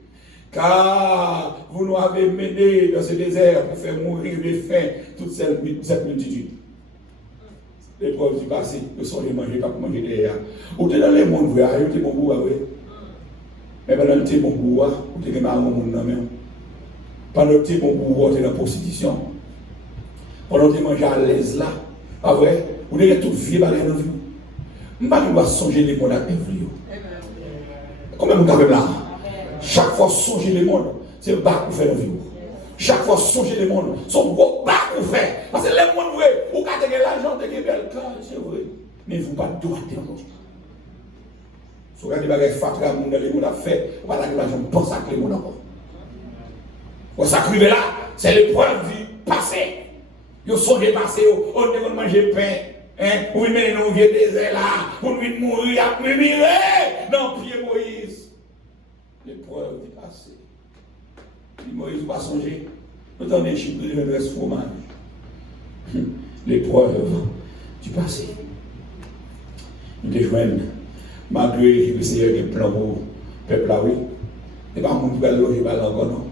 Car vous nous avez menés dans ce désert pour faire mourir de faim toute cette multitude. L'épreuve du passé, nous sommes manger, pas pour manger derrière. Ou t'es dans les mondes, vous avez mon goût, oui. Mais pendant que tu es mon goût, vous t'es dans mon monde. Pendant que tu es mon goût, vous êtes dans la prostitution. Pendant que tu manges à l'aise là, pas vrai? Vous n'avez tout vie dans la vie. Je ne vais pas songer les mondes à vivre. Combien vous avez là? Chaque fois songer les mondes, c'est le bac pour faire la vie. Chaque fois songer les mondes, son gros bac pour faire. Parce que les mondes, vous avez l'argent, vous avez belle carte, c'est vrai. Mais vous ne pouvez pas droiter mon Dieu. Si vous regardez les bagages fatra, les mondes à faire, vous allez l'argent, pour ça que les mondes encore. Vous sacrifiez là, c'est l'épreuve du passé. Vous songez passé, on ne peut manger pain. Vous venez dans le vieux désert là, vous venez mourir à murmurer dans pied Moïse. L'épreuve du passé. Moïse va songer. Nous avons un chiffre de reste fromage. L'épreuve du passé. Nous te joignons, malgré le Seigneur qui est plan pour le peuple là, oui. Et pas mon qui va loger par l'encore, non.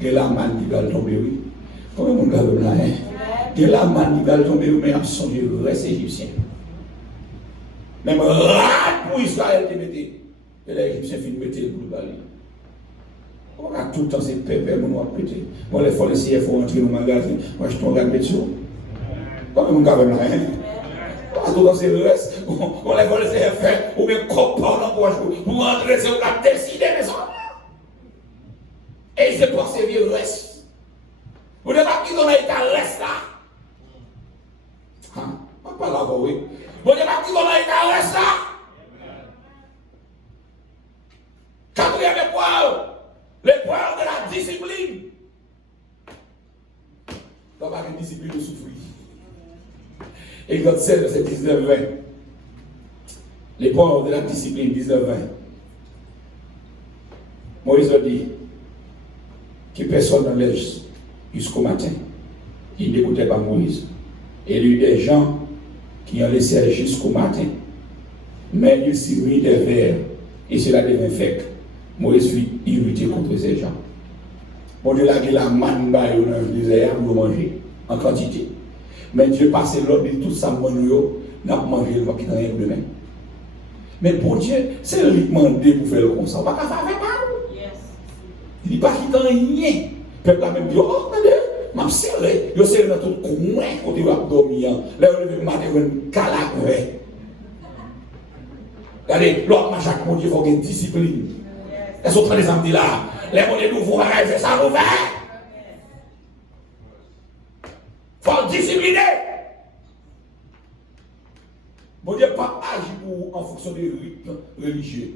Et la manne qui va tomber, oui. Comment mon gars là, hein? Et la manne qui va tomber, oui, mais en songe, reste égyptien. Même rate pour Israël te mettait. Et les Égyptiens finissent de mettre le bout de balai. On a tout le temps ces pépés, on va péter. Bon, les fois, les CF vont entrer dans le magasin, moi je tombe à mettre sur. Comme on a même rien. On a tout dans ces restes, on les voit les CF, ou bien comprendre dans le poche pour entrer, c'est on a décidé, mais ça. Et c'est pour servir le reste. Vous n'avez pas qui dans l'état reste là. On ne parle pas, oui. Vous n'avez pas qui dans l'état reste là. Quatrième épreuve, l'épreuve de la discipline. On va avoir une discipline de souffrir. Exode 16, verset 19-20. L'épreuve de la discipline, 19-20. Moïse a dit que personne ne laisse jusqu'au matin. Il n'écoutait pas Moïse. Et il y a eu des gens qui ont laissé aller jusqu'au matin. Mais il s'y mit des vers et cela devint fait. Moïse fut irrité contre ces gens. Bon Dieu, là, il a manne dans le désert pour manger en quantité. Mais Dieu passe l'ordre de tout ça, nous n'a pas mangé, il va quitter rien demain. Mais pour Dieu, c'est lui qui demandé pour faire le comme ça. On va pas faire avec nous. Il dit pas quitter rien. Le peuple a même dit, oh, attendez, m'a serré. Il serré dans tout coin quand il va dormir. Là, on levé le matin, on a calacré. Regardez, l'autre machin, mon Dieu, il faut qu'il y ait une discipline. Est-ce qu'on prend des amis là? Les monnaies nouveaux, c'est ça, vous faites? Il faut discipliner. Mon Dieu, pas agir en fonction des rites religieux.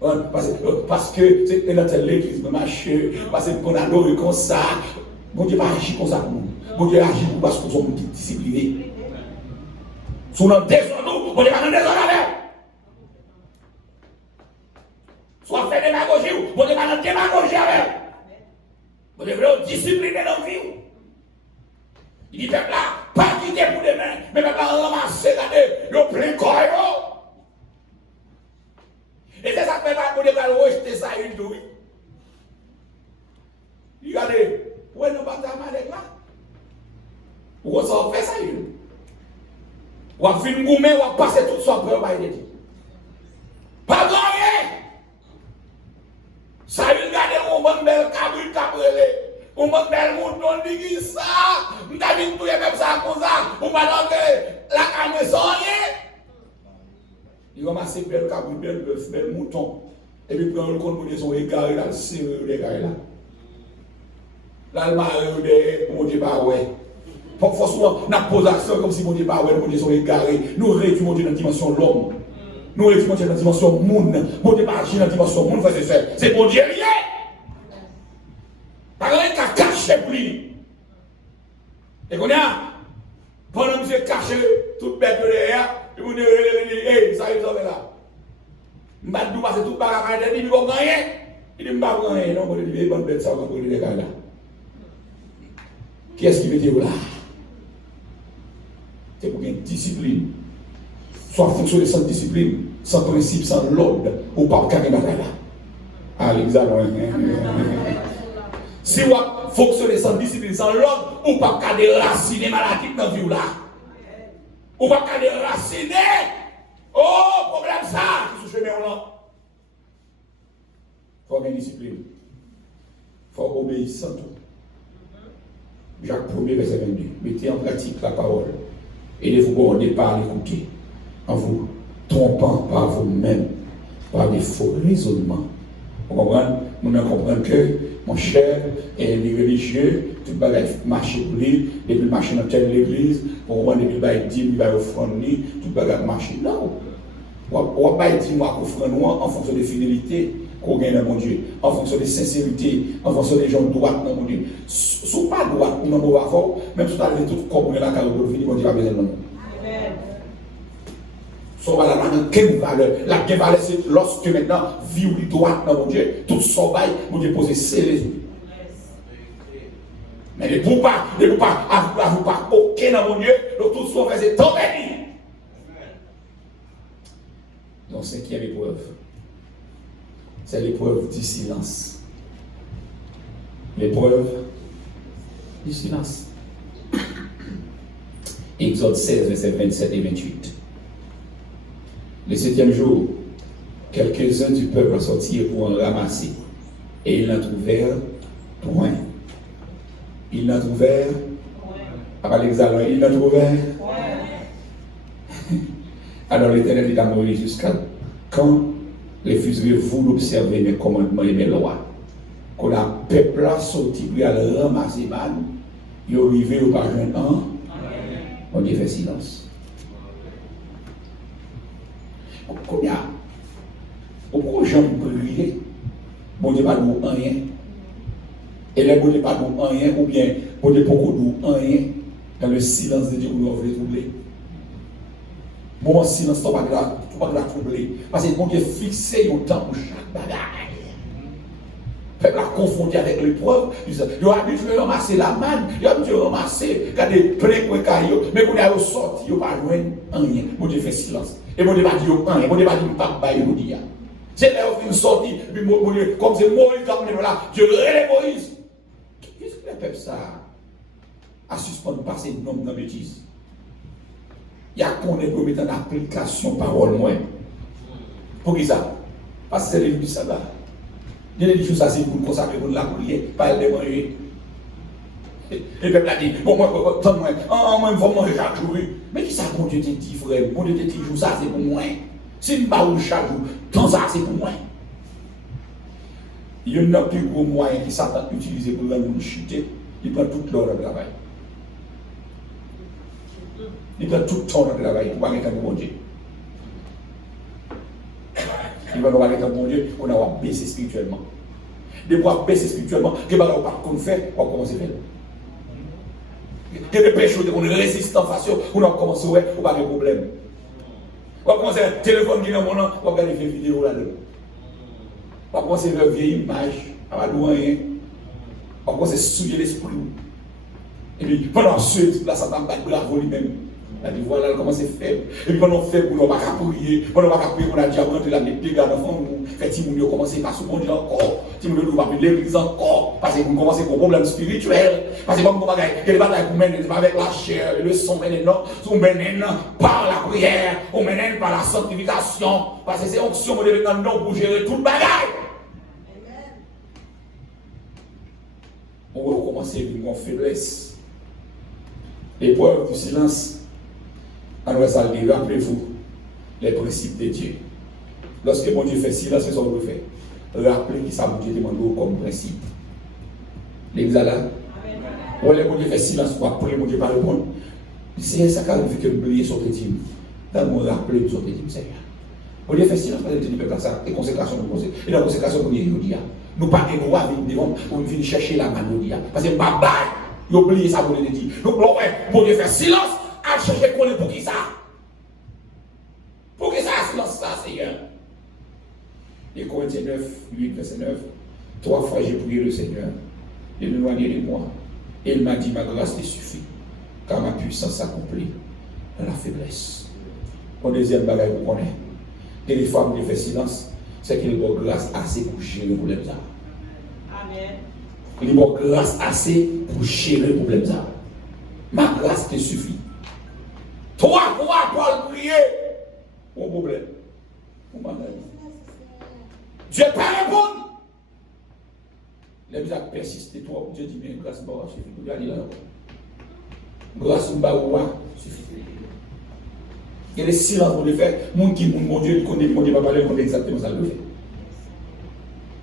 Parce que c'est dans l'église, parce qu'on adore comme ça. Mon Dieu, pas agir comme ça. Mon Dieu, agit parce qu'on est discipliné. Si on a désordre, mon Dieu, pas dans désordre avec. Soit fait démagogie, mon Dieu, pas dans démagogie avec. Mon Dieu, vraiment discipliner dans la vie. Il dit, peuple là, pas quitter pour demain, mais peuple là, ramasser le plein corps. Et c'est ça que peuple là, pour rejeter ça, il dit, oui. Regardez, où est-ce que nous battons avec là? Où est-ce qu'on fait ça, il dit? Ou à fin de gourmet, ou à passer tout ça pour le bail. Pas gagné! Ça, il regarde, on va bel cabri, on va bel monde, on dit ça. On a vu tout même ça comme ça. On va l'enlever la caméra sans rien. Il ramasse bel cabri, bel bœuf, bel mouton. Et puis, prend le compte de son égaré là, le serrure l'égaré là. Là, le mari, on dit pas ouais. Forcément, on a posé action comme si on dit pas ouais, on dit son égaré. Nous réduisons dans la dimension de l'homme. Nous réduisons dans la dimension monde. On dit pas agir dans la dimension monde, c'est pour Dieu lié. Par exemple, il a caché pour lui. Et qu'on a, pendant que monsieur caché toute bête de derrière, il vous dit, hey, ça y est, ça va là. Je vais tout passer toute bagarre, il dit, il va gagner. Il dit, je ne vais pas gagner. Non, il dit, bonne bête, ça va gagner les gars là. Qui est-ce qui veut dire là? C'est pour qu'il y ait une discipline. Soit fonctionner sans discipline, sans principe, sans l'ordre, ou pas carrément là. Ah, l'examen. Si vous fonctionnez sans discipline, sans l'ordre, ou pas qu'à déraciner maladie dans la vie là. Ou pas qu'à déraciner. Oh, problème ça, qui se chemin là. Il faut avoir une discipline. Il faut obéir sans tout. Jacques 1er, verset 22. Mettez en pratique la parole. Et ne vous bornez pas à l'écouter, en vous trompant par vous-même, par des faux raisonnements. Vous comprenez? Nous comprenons que mon cher est religieux, tout le monde marche pour lui, depuis le marché dans telle église, on va depuis le dit, il va offrir, tout le monde marche. Non. On va dire, moi, offrir en fonction de fidélité qu'on gagne dans mon Dieu, en fonction de sincérité, en fonction des gens droits dans mon Dieu. Si vous pas droit, vous n'avez pas fort, même si vous avez tout comme la carrière pour finir, mon Dieu va besoin de nous. Amen. Son valeur n'a quelle valeur? La valeur, c'est lorsque maintenant, vie ou droite dans mon Dieu, tout son bail, mon Dieu pose scellé. Mais ne pouvez pas, vous pas aucun dans mon Dieu, donc tout son fait, c'est tombé. Donc, cinquième épreuve, c'est l'épreuve du silence. L'épreuve du silence. Exode 16, versets 27 et 28. Le 7e jour, quelques-uns du peuple sortirent pour en ramasser. Et ils n'en trouvèrent point. Ils n'en trouvèrent à l'examen, ils n'en trouvèrent. Alors l'Éternel dit à Moïse, jusqu'à quand refuserez-vous d'observer mes commandements et mes lois? Quand la peuple a sorti pour aller ramasser man, il est arrivé au pas jeune an, on dit fait silence. Combien? Pourquoi les gens brûlés? Bon Dieu pas nous rien. Et les bon Dieu pas nous rien, ou bien bon Dieu pourquoi nous rien dans le silence de Dieu où nous voulons troubler. Bon silence, tu ne vas pas troubler. Parce que bon Dieu fixé un temps pour chaque bagaille. Le peuple a confondu avec l'épreuve. Il a dit, je vais ramasser la manne. Il a dit, je vais ramasser. Regardez, plein de cailloux. Mais quand il a sorti, il n'a pas joué rien. Bon Dieu fait silence. Et bon Dieu va dire rien. Bon Dieu va dire, pas bailler le dia. C'est là où il est sorti. Puis bon Dieu, comme c'est Moïse qui a amené là, Dieu relève Moïse. Qu'est-ce que le peuple ça a suspendu passer le nom de la bêtise? Il y a qu'on est pour mettre en application parole moins. Pour qui ça? Parce que c'est le but ça là. Il y a des choses ça c'est pour consacrer pour la prière, pas le manger. Et le peuple a dit, bon moi, moi, il faut manger chaque jour. Mais qui ça bon Dieu te dit frère? Bon Dieu te dit jour ça c'est pour moi. Si je ne pas chaque jour, tant ça c'est pour moi. Il y a un plus gros moyen qui Satan utilise pour nous chuter, il prend toute l'heure de travail. Il prend tout le temps de travail pour aller dans le bon Dieu. Il va nous aller dans le bon Dieu, on va baisser spirituellement. Des fois, baisser spirituellement, que ne va pas qu'on fait, on va commencer à faire. Que des péchés, qu'on résiste en face, on va commencer à faire, on va pas de problème. On va commencer à téléphone qui est dans mon nom, on va regarder des vidéos là-dedans. On va commencer à faire une vieille image, on va pas rien. On va commencer à souiller l'esprit. Et puis pendant ce temps, là, Satan va bravo lui-même. Il dit voilà comment c'est fait. Et puis pendant fait pour nous pas prier, pendant pas prier on a déjà rentré là les dégâts d'enfants nous fait si nous commencer pas sous bon Dieu encore, si nous ne pas l'église encore parce que vous commencez avec un problème spirituel, parce que comme bagaille, que les batailles vous menez pas avec la chair, le sang menez non, vous menez par la prière, vous menez par la sanctification, parce que c'est onction de Dieu maintenant pour gérer toute bagaille. On va commencer avec une faiblesse. L'épreuve du silence. Alors ça dit, rappelez-vous les principes de Dieu. Lorsque mon Dieu fait silence, c'est ce qu'on fait. Rappelez qui ça mon Dieu demande comme principe. L'église là. Ou les mon Dieu fait silence, pour appeler mon Dieu pas répondre. C'est ça qui arrive que oublier son petit. Dans mon rappeler son petit Seigneur. Mon Dieu fait silence parce que le peuple ça et consécration nous poser. Et la consécration pour nous dire. Nous pas de droit devant pour venir chercher la maladie. Parce que bye bye. Il oublie ça pour nous dire. Donc mon Dieu fait silence. À chercher qu'on est pour qui ça? Pour qui ça, silence ça, Seigneur? Et Corinthiens 9, 8, verset 9. 3 fois j'ai prié le Seigneur de m'éloigner de moi. Et il m'a dit, ma grâce te suffit, car ma puissance s'accomplit dans la faiblesse. Mon deuxième bagage, vous connaissez. Et les fois où je fais silence, c'est qu'il y a grâce assez pour gérer le problème. Amen. Il y a grâce assez pour gérer le problème. Ma grâce te suffit. Toi, Paul, prier. Mon problème. Dieu ne peut pas répondre. Les gens persistent. Toi, Dieu dit bien, grâce à moi, suffit. Vous allez là. Grâce à moi, suffit. Et le silence pour le faire, mon Dieu, il connaît, mon Dieu, il connaît exactement ça le fait.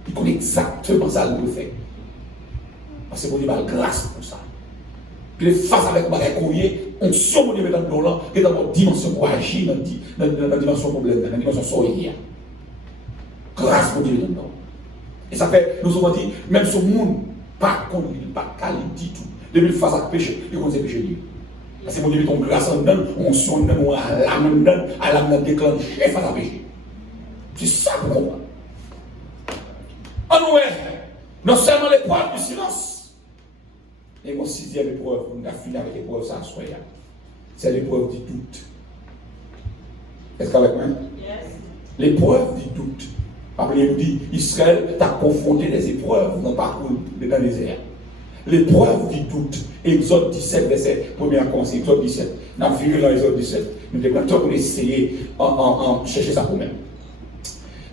Il connaît exactement ça le fait. Parce que mon Dieu a grâce pour ça. Puis face avec ma courrier, on surmonte dans le dollar, et dans la dimension pour agir, dans la dimension problème, dans la dimension sourire. Grâce pour Dieu dedans. Et ça fait, nous avons dit, même ce monde, pas qu'on ne pas qu'à dit tout. Depuis face à péché, il connaît péché lié. Parce que mon Dieu met ton grâce en dedans, on s'en donne, on a l'âme dedans, à l'âme déclenchée face à péché. C'est ça pour moi. En nous, non seulement l'épreuve du silence. Et mon sixième épreuve, on a fini avec l'épreuve, ça soit là. C'est l'épreuve du doute. Est-ce qu'avec moi? Yes. L'épreuve du doute. Rappelez-vous, dit, Israël t'a confronté des épreuves dans le parcours dans les airs. L'épreuve du doute. Exode 17, verset 1er à commencer. Exode 17. Nous avons fini dans Exode 17. Nous devons essayer de chercher ça pour nous.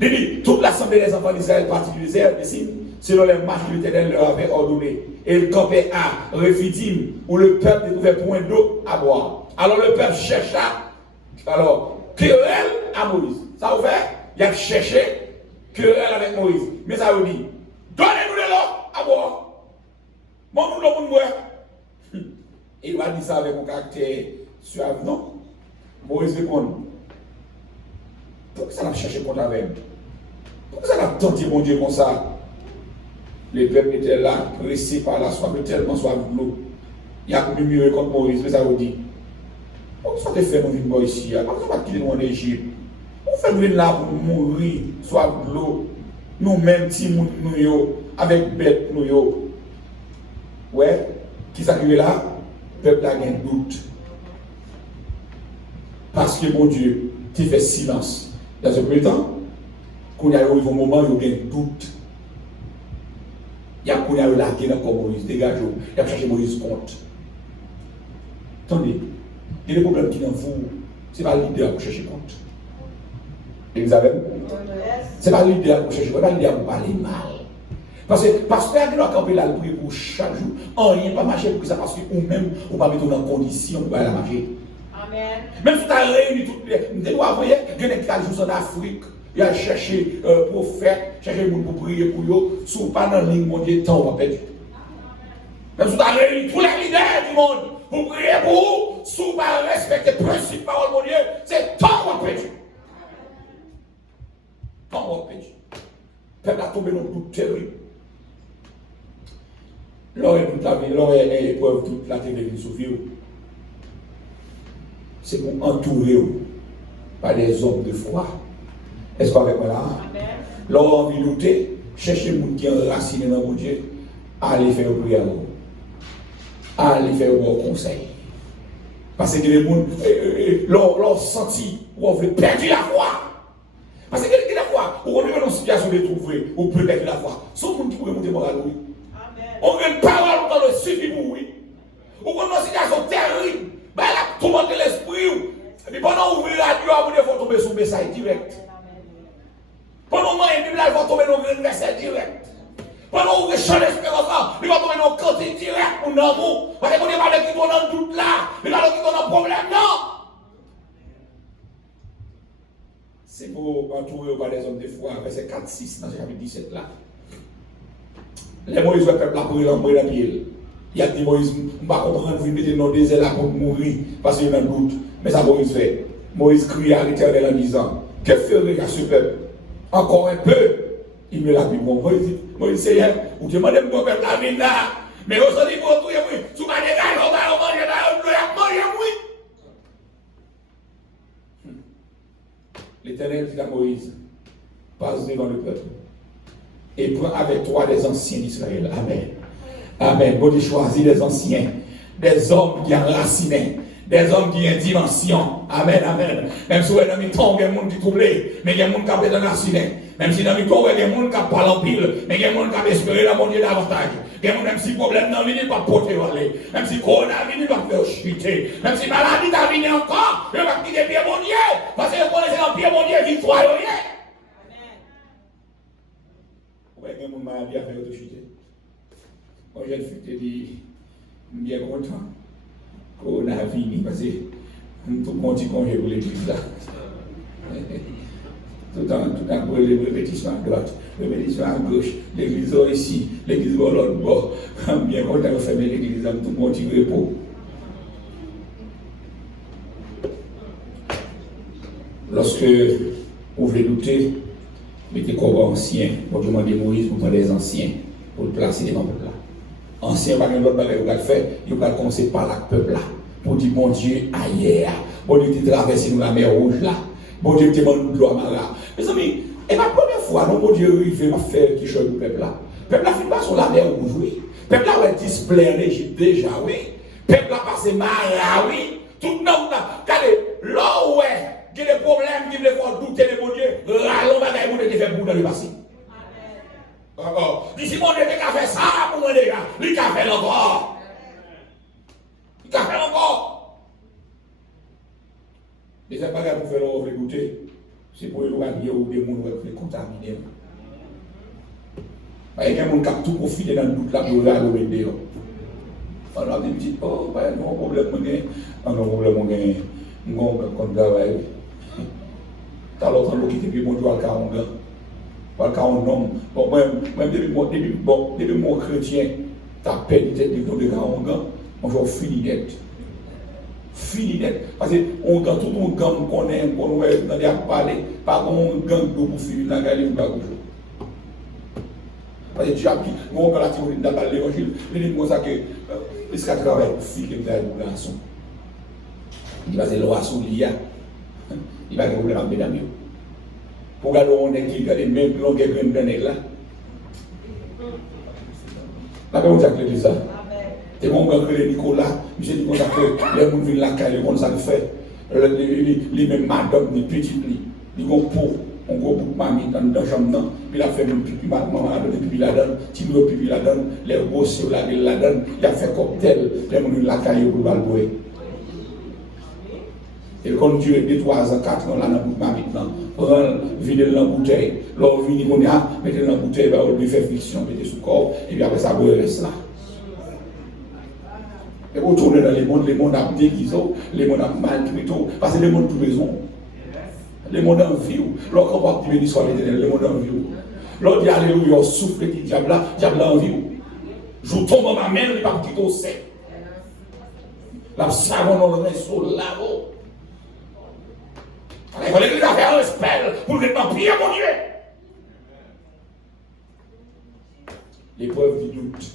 Il dit, toute l'assemblée des enfants d'Israël partit du désert, selon les marches que l'Éternel leur avait ordonné. Et il campait à Rephidim, où le peuple ne trouvait point d'eau à boire. Alors le peuple chercha, querelle à Moïse. Ça vous fait? Il a cherché querelle avec Moïse. Mais ça vous dit, donnez-nous de l'eau à boire. Bon, nous l'avons boire. Il va dire ça avec un caractère suave, non? Moïse répond, pourquoi ça l'a cherché contre avec? Pourquoi ça l'a tenté mon Dieu comme ça? Le peuple était là, pressé par la soif, tellement soif de l'eau. Il a murmuré contre Moïse, mais ça vous dit, pourquoi ça te fait nous vivre ici? Pourquoi ça va quitter nous en Égypte? On fait venir là pour mourir, soif de l'eau. Nous-mêmes, petits nous, avec bête nous. Ouais, qui s'arrive là? Le peuple a un doute. Parce que mon Dieu, tu fais silence. Dans un premier temps, quand il y a eu un moment où il y a un doute, il y a eu la guerre encore Moïse, dégage, il y a cherché Moïse compte. Attendez, il y a des problèmes qui dans vous, ce n'est pas l'idéal pour chercher compte. Elisabeth, ce n'est pas l'idéal pour chercher compte, ce n'est pas l'idéal pour parler mal. Parce que pasteur qui doit camper là, le pour chaque jour, en rien pas marcher pour ça, parce que vous-même, vous ne pas mettre dans condition pour aller marcher. Amen. Même si tu as réuni toutes les. Vous voyez, il y a des gens qui sont en Afrique, il a cherché prophète, cherché les gens pour prier pour eux, si vous pas dans la ligne mondiale, temps va perdre. Même si tu as réuni tous les leaders du monde pour prier pour vous, si vous pas respecter les principes parole de Dieu, c'est temps va perdre. Temps va perdre. Le peuple a tombé dans le doute terrible. L'aurait toute la vie, l'aurait épreuve toute la télé de souffrir. C'est pour entourer par des hommes de foi. Est-ce qu'on avec moi là? Leur envie de lutter, chercher les gens qui sont enracinés dans mon Dieu, aller faire prière, aller faire un conseil. Parce que les gens, leur senti, ou veut perdre la foi. Parce que la foi, on est dans une situation de trouver, ou peut perdre la foi. C'est un monde qui pourrait monter moral, oui. On a une parole dans le suivi pour oui. Ou on a une situation terrible. Ben là, tout le monde de l'esprit. Et puis pendant ouvrir la radio, il faut tomber sur le message direct. Pendant moi, il faut tomber dans le verset direct. Pendant ouvrir le champ d'espérance, il va tomber dans le côté direct pour l'amour. Parce qu'on n'est pas qui sont dans le doute là. Il n'y a pas qui sont dans le problème, non. C'est pour entourer par des hommes de foi, verset 4-6 dans le chapitre 17 là. Les Moïse, le peuple a pris l'embrun dans le pied. Il y a dit Moïse, on ne va pas comprendre, vous mettez dans le désert là pour mourir, parce qu'il y a un doute. Mais ça, Moïse fait. Moïse crie à l'Éternel en disant, que ferai-je à ce peuple? Encore un peu. Il me l'a dit, bon, Moïse, Seigneur, vous demandez mon peuple la vie là. Mais aujourd'hui, vous retrouvez, oui, sous ma dégâts, on va manger, oui. L'Éternel dit à Moïse, passe devant le peuple et prends avec toi les anciens d'Israël. Amen. Amen. Bon, tu choisis des anciens, des hommes qui ont raciné, des hommes qui ont dimension. Amen, amen. Même si vous êtes dans le temps, il y a des gens qui sont troublés, mais il y a des gens qui ont raciné. Même si dans le temps, il y a des gens qui parlent en pile, mais il y a des gens qui ont espéré dans mon Dieu davantage. Il y a des gens, même si le problème n'a venu, pas porter aller. Même si le corona n'a venu, pas faire chuter. Même si la maladie n'a venu encore, il va quitter pied mon Dieu. Parce que vous connaissez dans pied mon Dieu, victoire. Amen. Oui, il y a des gens qui ont maladie à faire de chuter. Moi, je suis bien content qu'on a fini parce que tout le monde dit qu'on est pour l'église là. Tout le temps, pour les répétitions à droite, répétitions à gauche, l'église ici, l'église de l'autre bord. Bien content de fermer l'église là, tout le monde dit repos. Lorsque vous voulez douter, mettez quoi ancien, pour demander Moïse pour prendre les anciens, pour le placer devant le peuple là. Ancien, pas l'autre bagage vous allez faire, il va commencer par le peuple là. Pour dire, mon Dieu, ailleurs. Bon Dieu, tu traverses nous la mer rouge là. Bon Dieu, tu demande de l'eau là. Mes amis, et la première fois, non, mon Dieu, il fait faire quelque chose du peuple là. Le peuple là, il passe sur la mer rouge, oui. Le peuple là, il est display en Égypte déjà, oui. Le peuple là, passé Mara, oui. Tout le monde là. Regardez, là où il y a des problèmes qui veulent faire douter de mon Dieu, rallons bagaille pour te faire pour dans le passé. D'ici mon Dieu, il a fait ça pour moi déjà. Il a fait encore. Il a fait encore. Et c'est pas grave pour faire l'ouvre goûter. C'est pour éloigner ou des gens qui sont contaminés. Il y a des gens qui ont tout profité dans le doute là pour aller au dehors. On a des petits, oh, non problème, non problème, on a travail. T'as l'autre qui était plus bon, tu as le cas en gars. Pas le cas en homme. Bon, même depuis mon chrétien, t'as perdu tête de ton gars en gars, on joue fini net. Fini net. Parce que on gagne tout le gang qu'on est, qu'on est dans les parler, pas qu'on gang pour finir dans la galerie ou pas toujours. Parce que tu as pris, on va la tirer dans l'évangile, il dit comme ça que est-ce qu'à travers le fil que vous avez un garçon, il va se le voir sous l'IA, il va rouler dans le mesdames. Pour regarder on est qui, regardez même longueur de nègre là. Là, comment ça que ça? Et mon gars que Nicolas, je dis comme ça que les gens viennent la caille, comme ça le fait. Les mêmes madame, les petites, ils vont pour. On go pour mamie dans la chambre, puis il a fait une pipi, maman a donné pipi là-dedans, si nous pipi là-dedans, les gosses là-dedans, il a fait cocktail, les gens la caille pour le boire. Et quand tu es 2, 3 ans, 4 ans là dans la mamie, prends, vider dans la bouteille, l'on vient, on a, mettez dans la bouteille, on lui fait friction, mettez sous le corps, et puis après ça, vous reste là. Et vous tournez dans les mondes à déguisé, les mondes à maltraité, parce que les mondes tout raison. Les mondes en vie, lorsqu'on va prier l'histoire l'éternel, les mondes en vie. L'autre dit alléluia, on souffle, dit diable en vie. Je tombe en ma main, il va me quitter au sec. La savon dans le rinceau, là-haut. Il fallait que les affaires un spell pour ne pas prier, mon Dieu. L'épreuve du doute.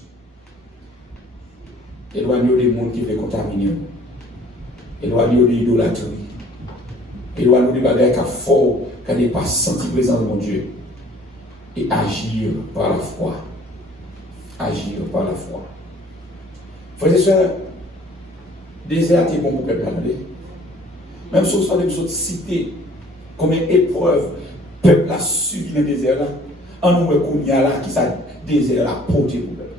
Éloignez des mondes qui veulent contaminer. Éloignez de l'idolâtrie. Éloignez des bagages qui sont forts, qui n'est pas senti présent de mon Dieu. Et agir par la foi. Agir par la foi. Frères et sœurs, désert est bon pour le peuple. Même si on a cité comme une épreuve, le peuple a subi le désert là. En nous, il y a là qui ça désert là porté pour le peuple.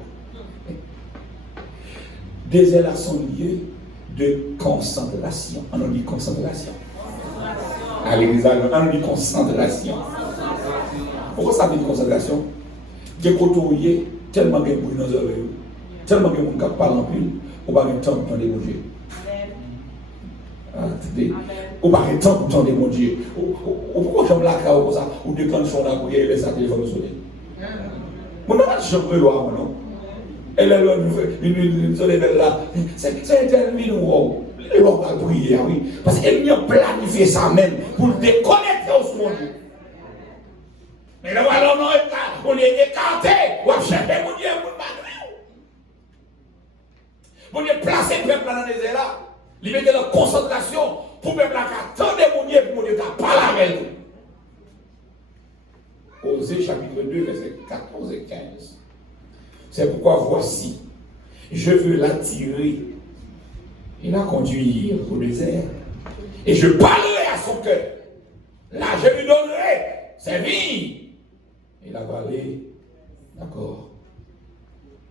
Désert là sont liés de concentration. On dit concentration. À l'église, on dit concentration. Pourquoi ça veut dire concentration? Des côtés tellement de bruit dans les oreilles, tellement de gens qui parlent en pile, on va avoir temps pour entendre mon Dieu. On va avoir temps pour entendre mon Dieu. Pourquoi j'aime la carte comme ça? Ou déclenchons la prière et laisse la téléphone sonner. Mon nom est Jean Préloir, non? Elle est là, une soleil là. C'est un tel minimum. Elle va prier, oui. Parce qu'elle a planifié ça même pour déconnecter au monde. Mais là, on est écarté. On va chercher mon Dieu, mon Dieu. Mon Dieu, placez le peuple dans le désert là. Il met de la concentration pour le peuple attendre mon Dieu, pour mon Dieu, qui parle avec nous. Osée chapitre 2, verset 14 et 15. C'est pourquoi voici, je veux l'attirer et la conduire au désert. Et je parlerai à son cœur. Là, je lui donnerai ses vies. Et la vallée, d'accord,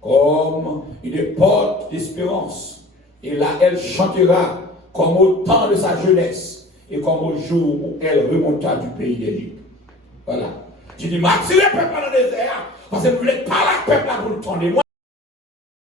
comme une porte d'espérance. Et là, elle chantera comme au temps de sa jeunesse et comme au jour où elle remonta du pays d'Égypte. Voilà. Tu dis, m'attirer peuple dans le désert parce que vous ne voulez pas la peuple pour le temps de moi.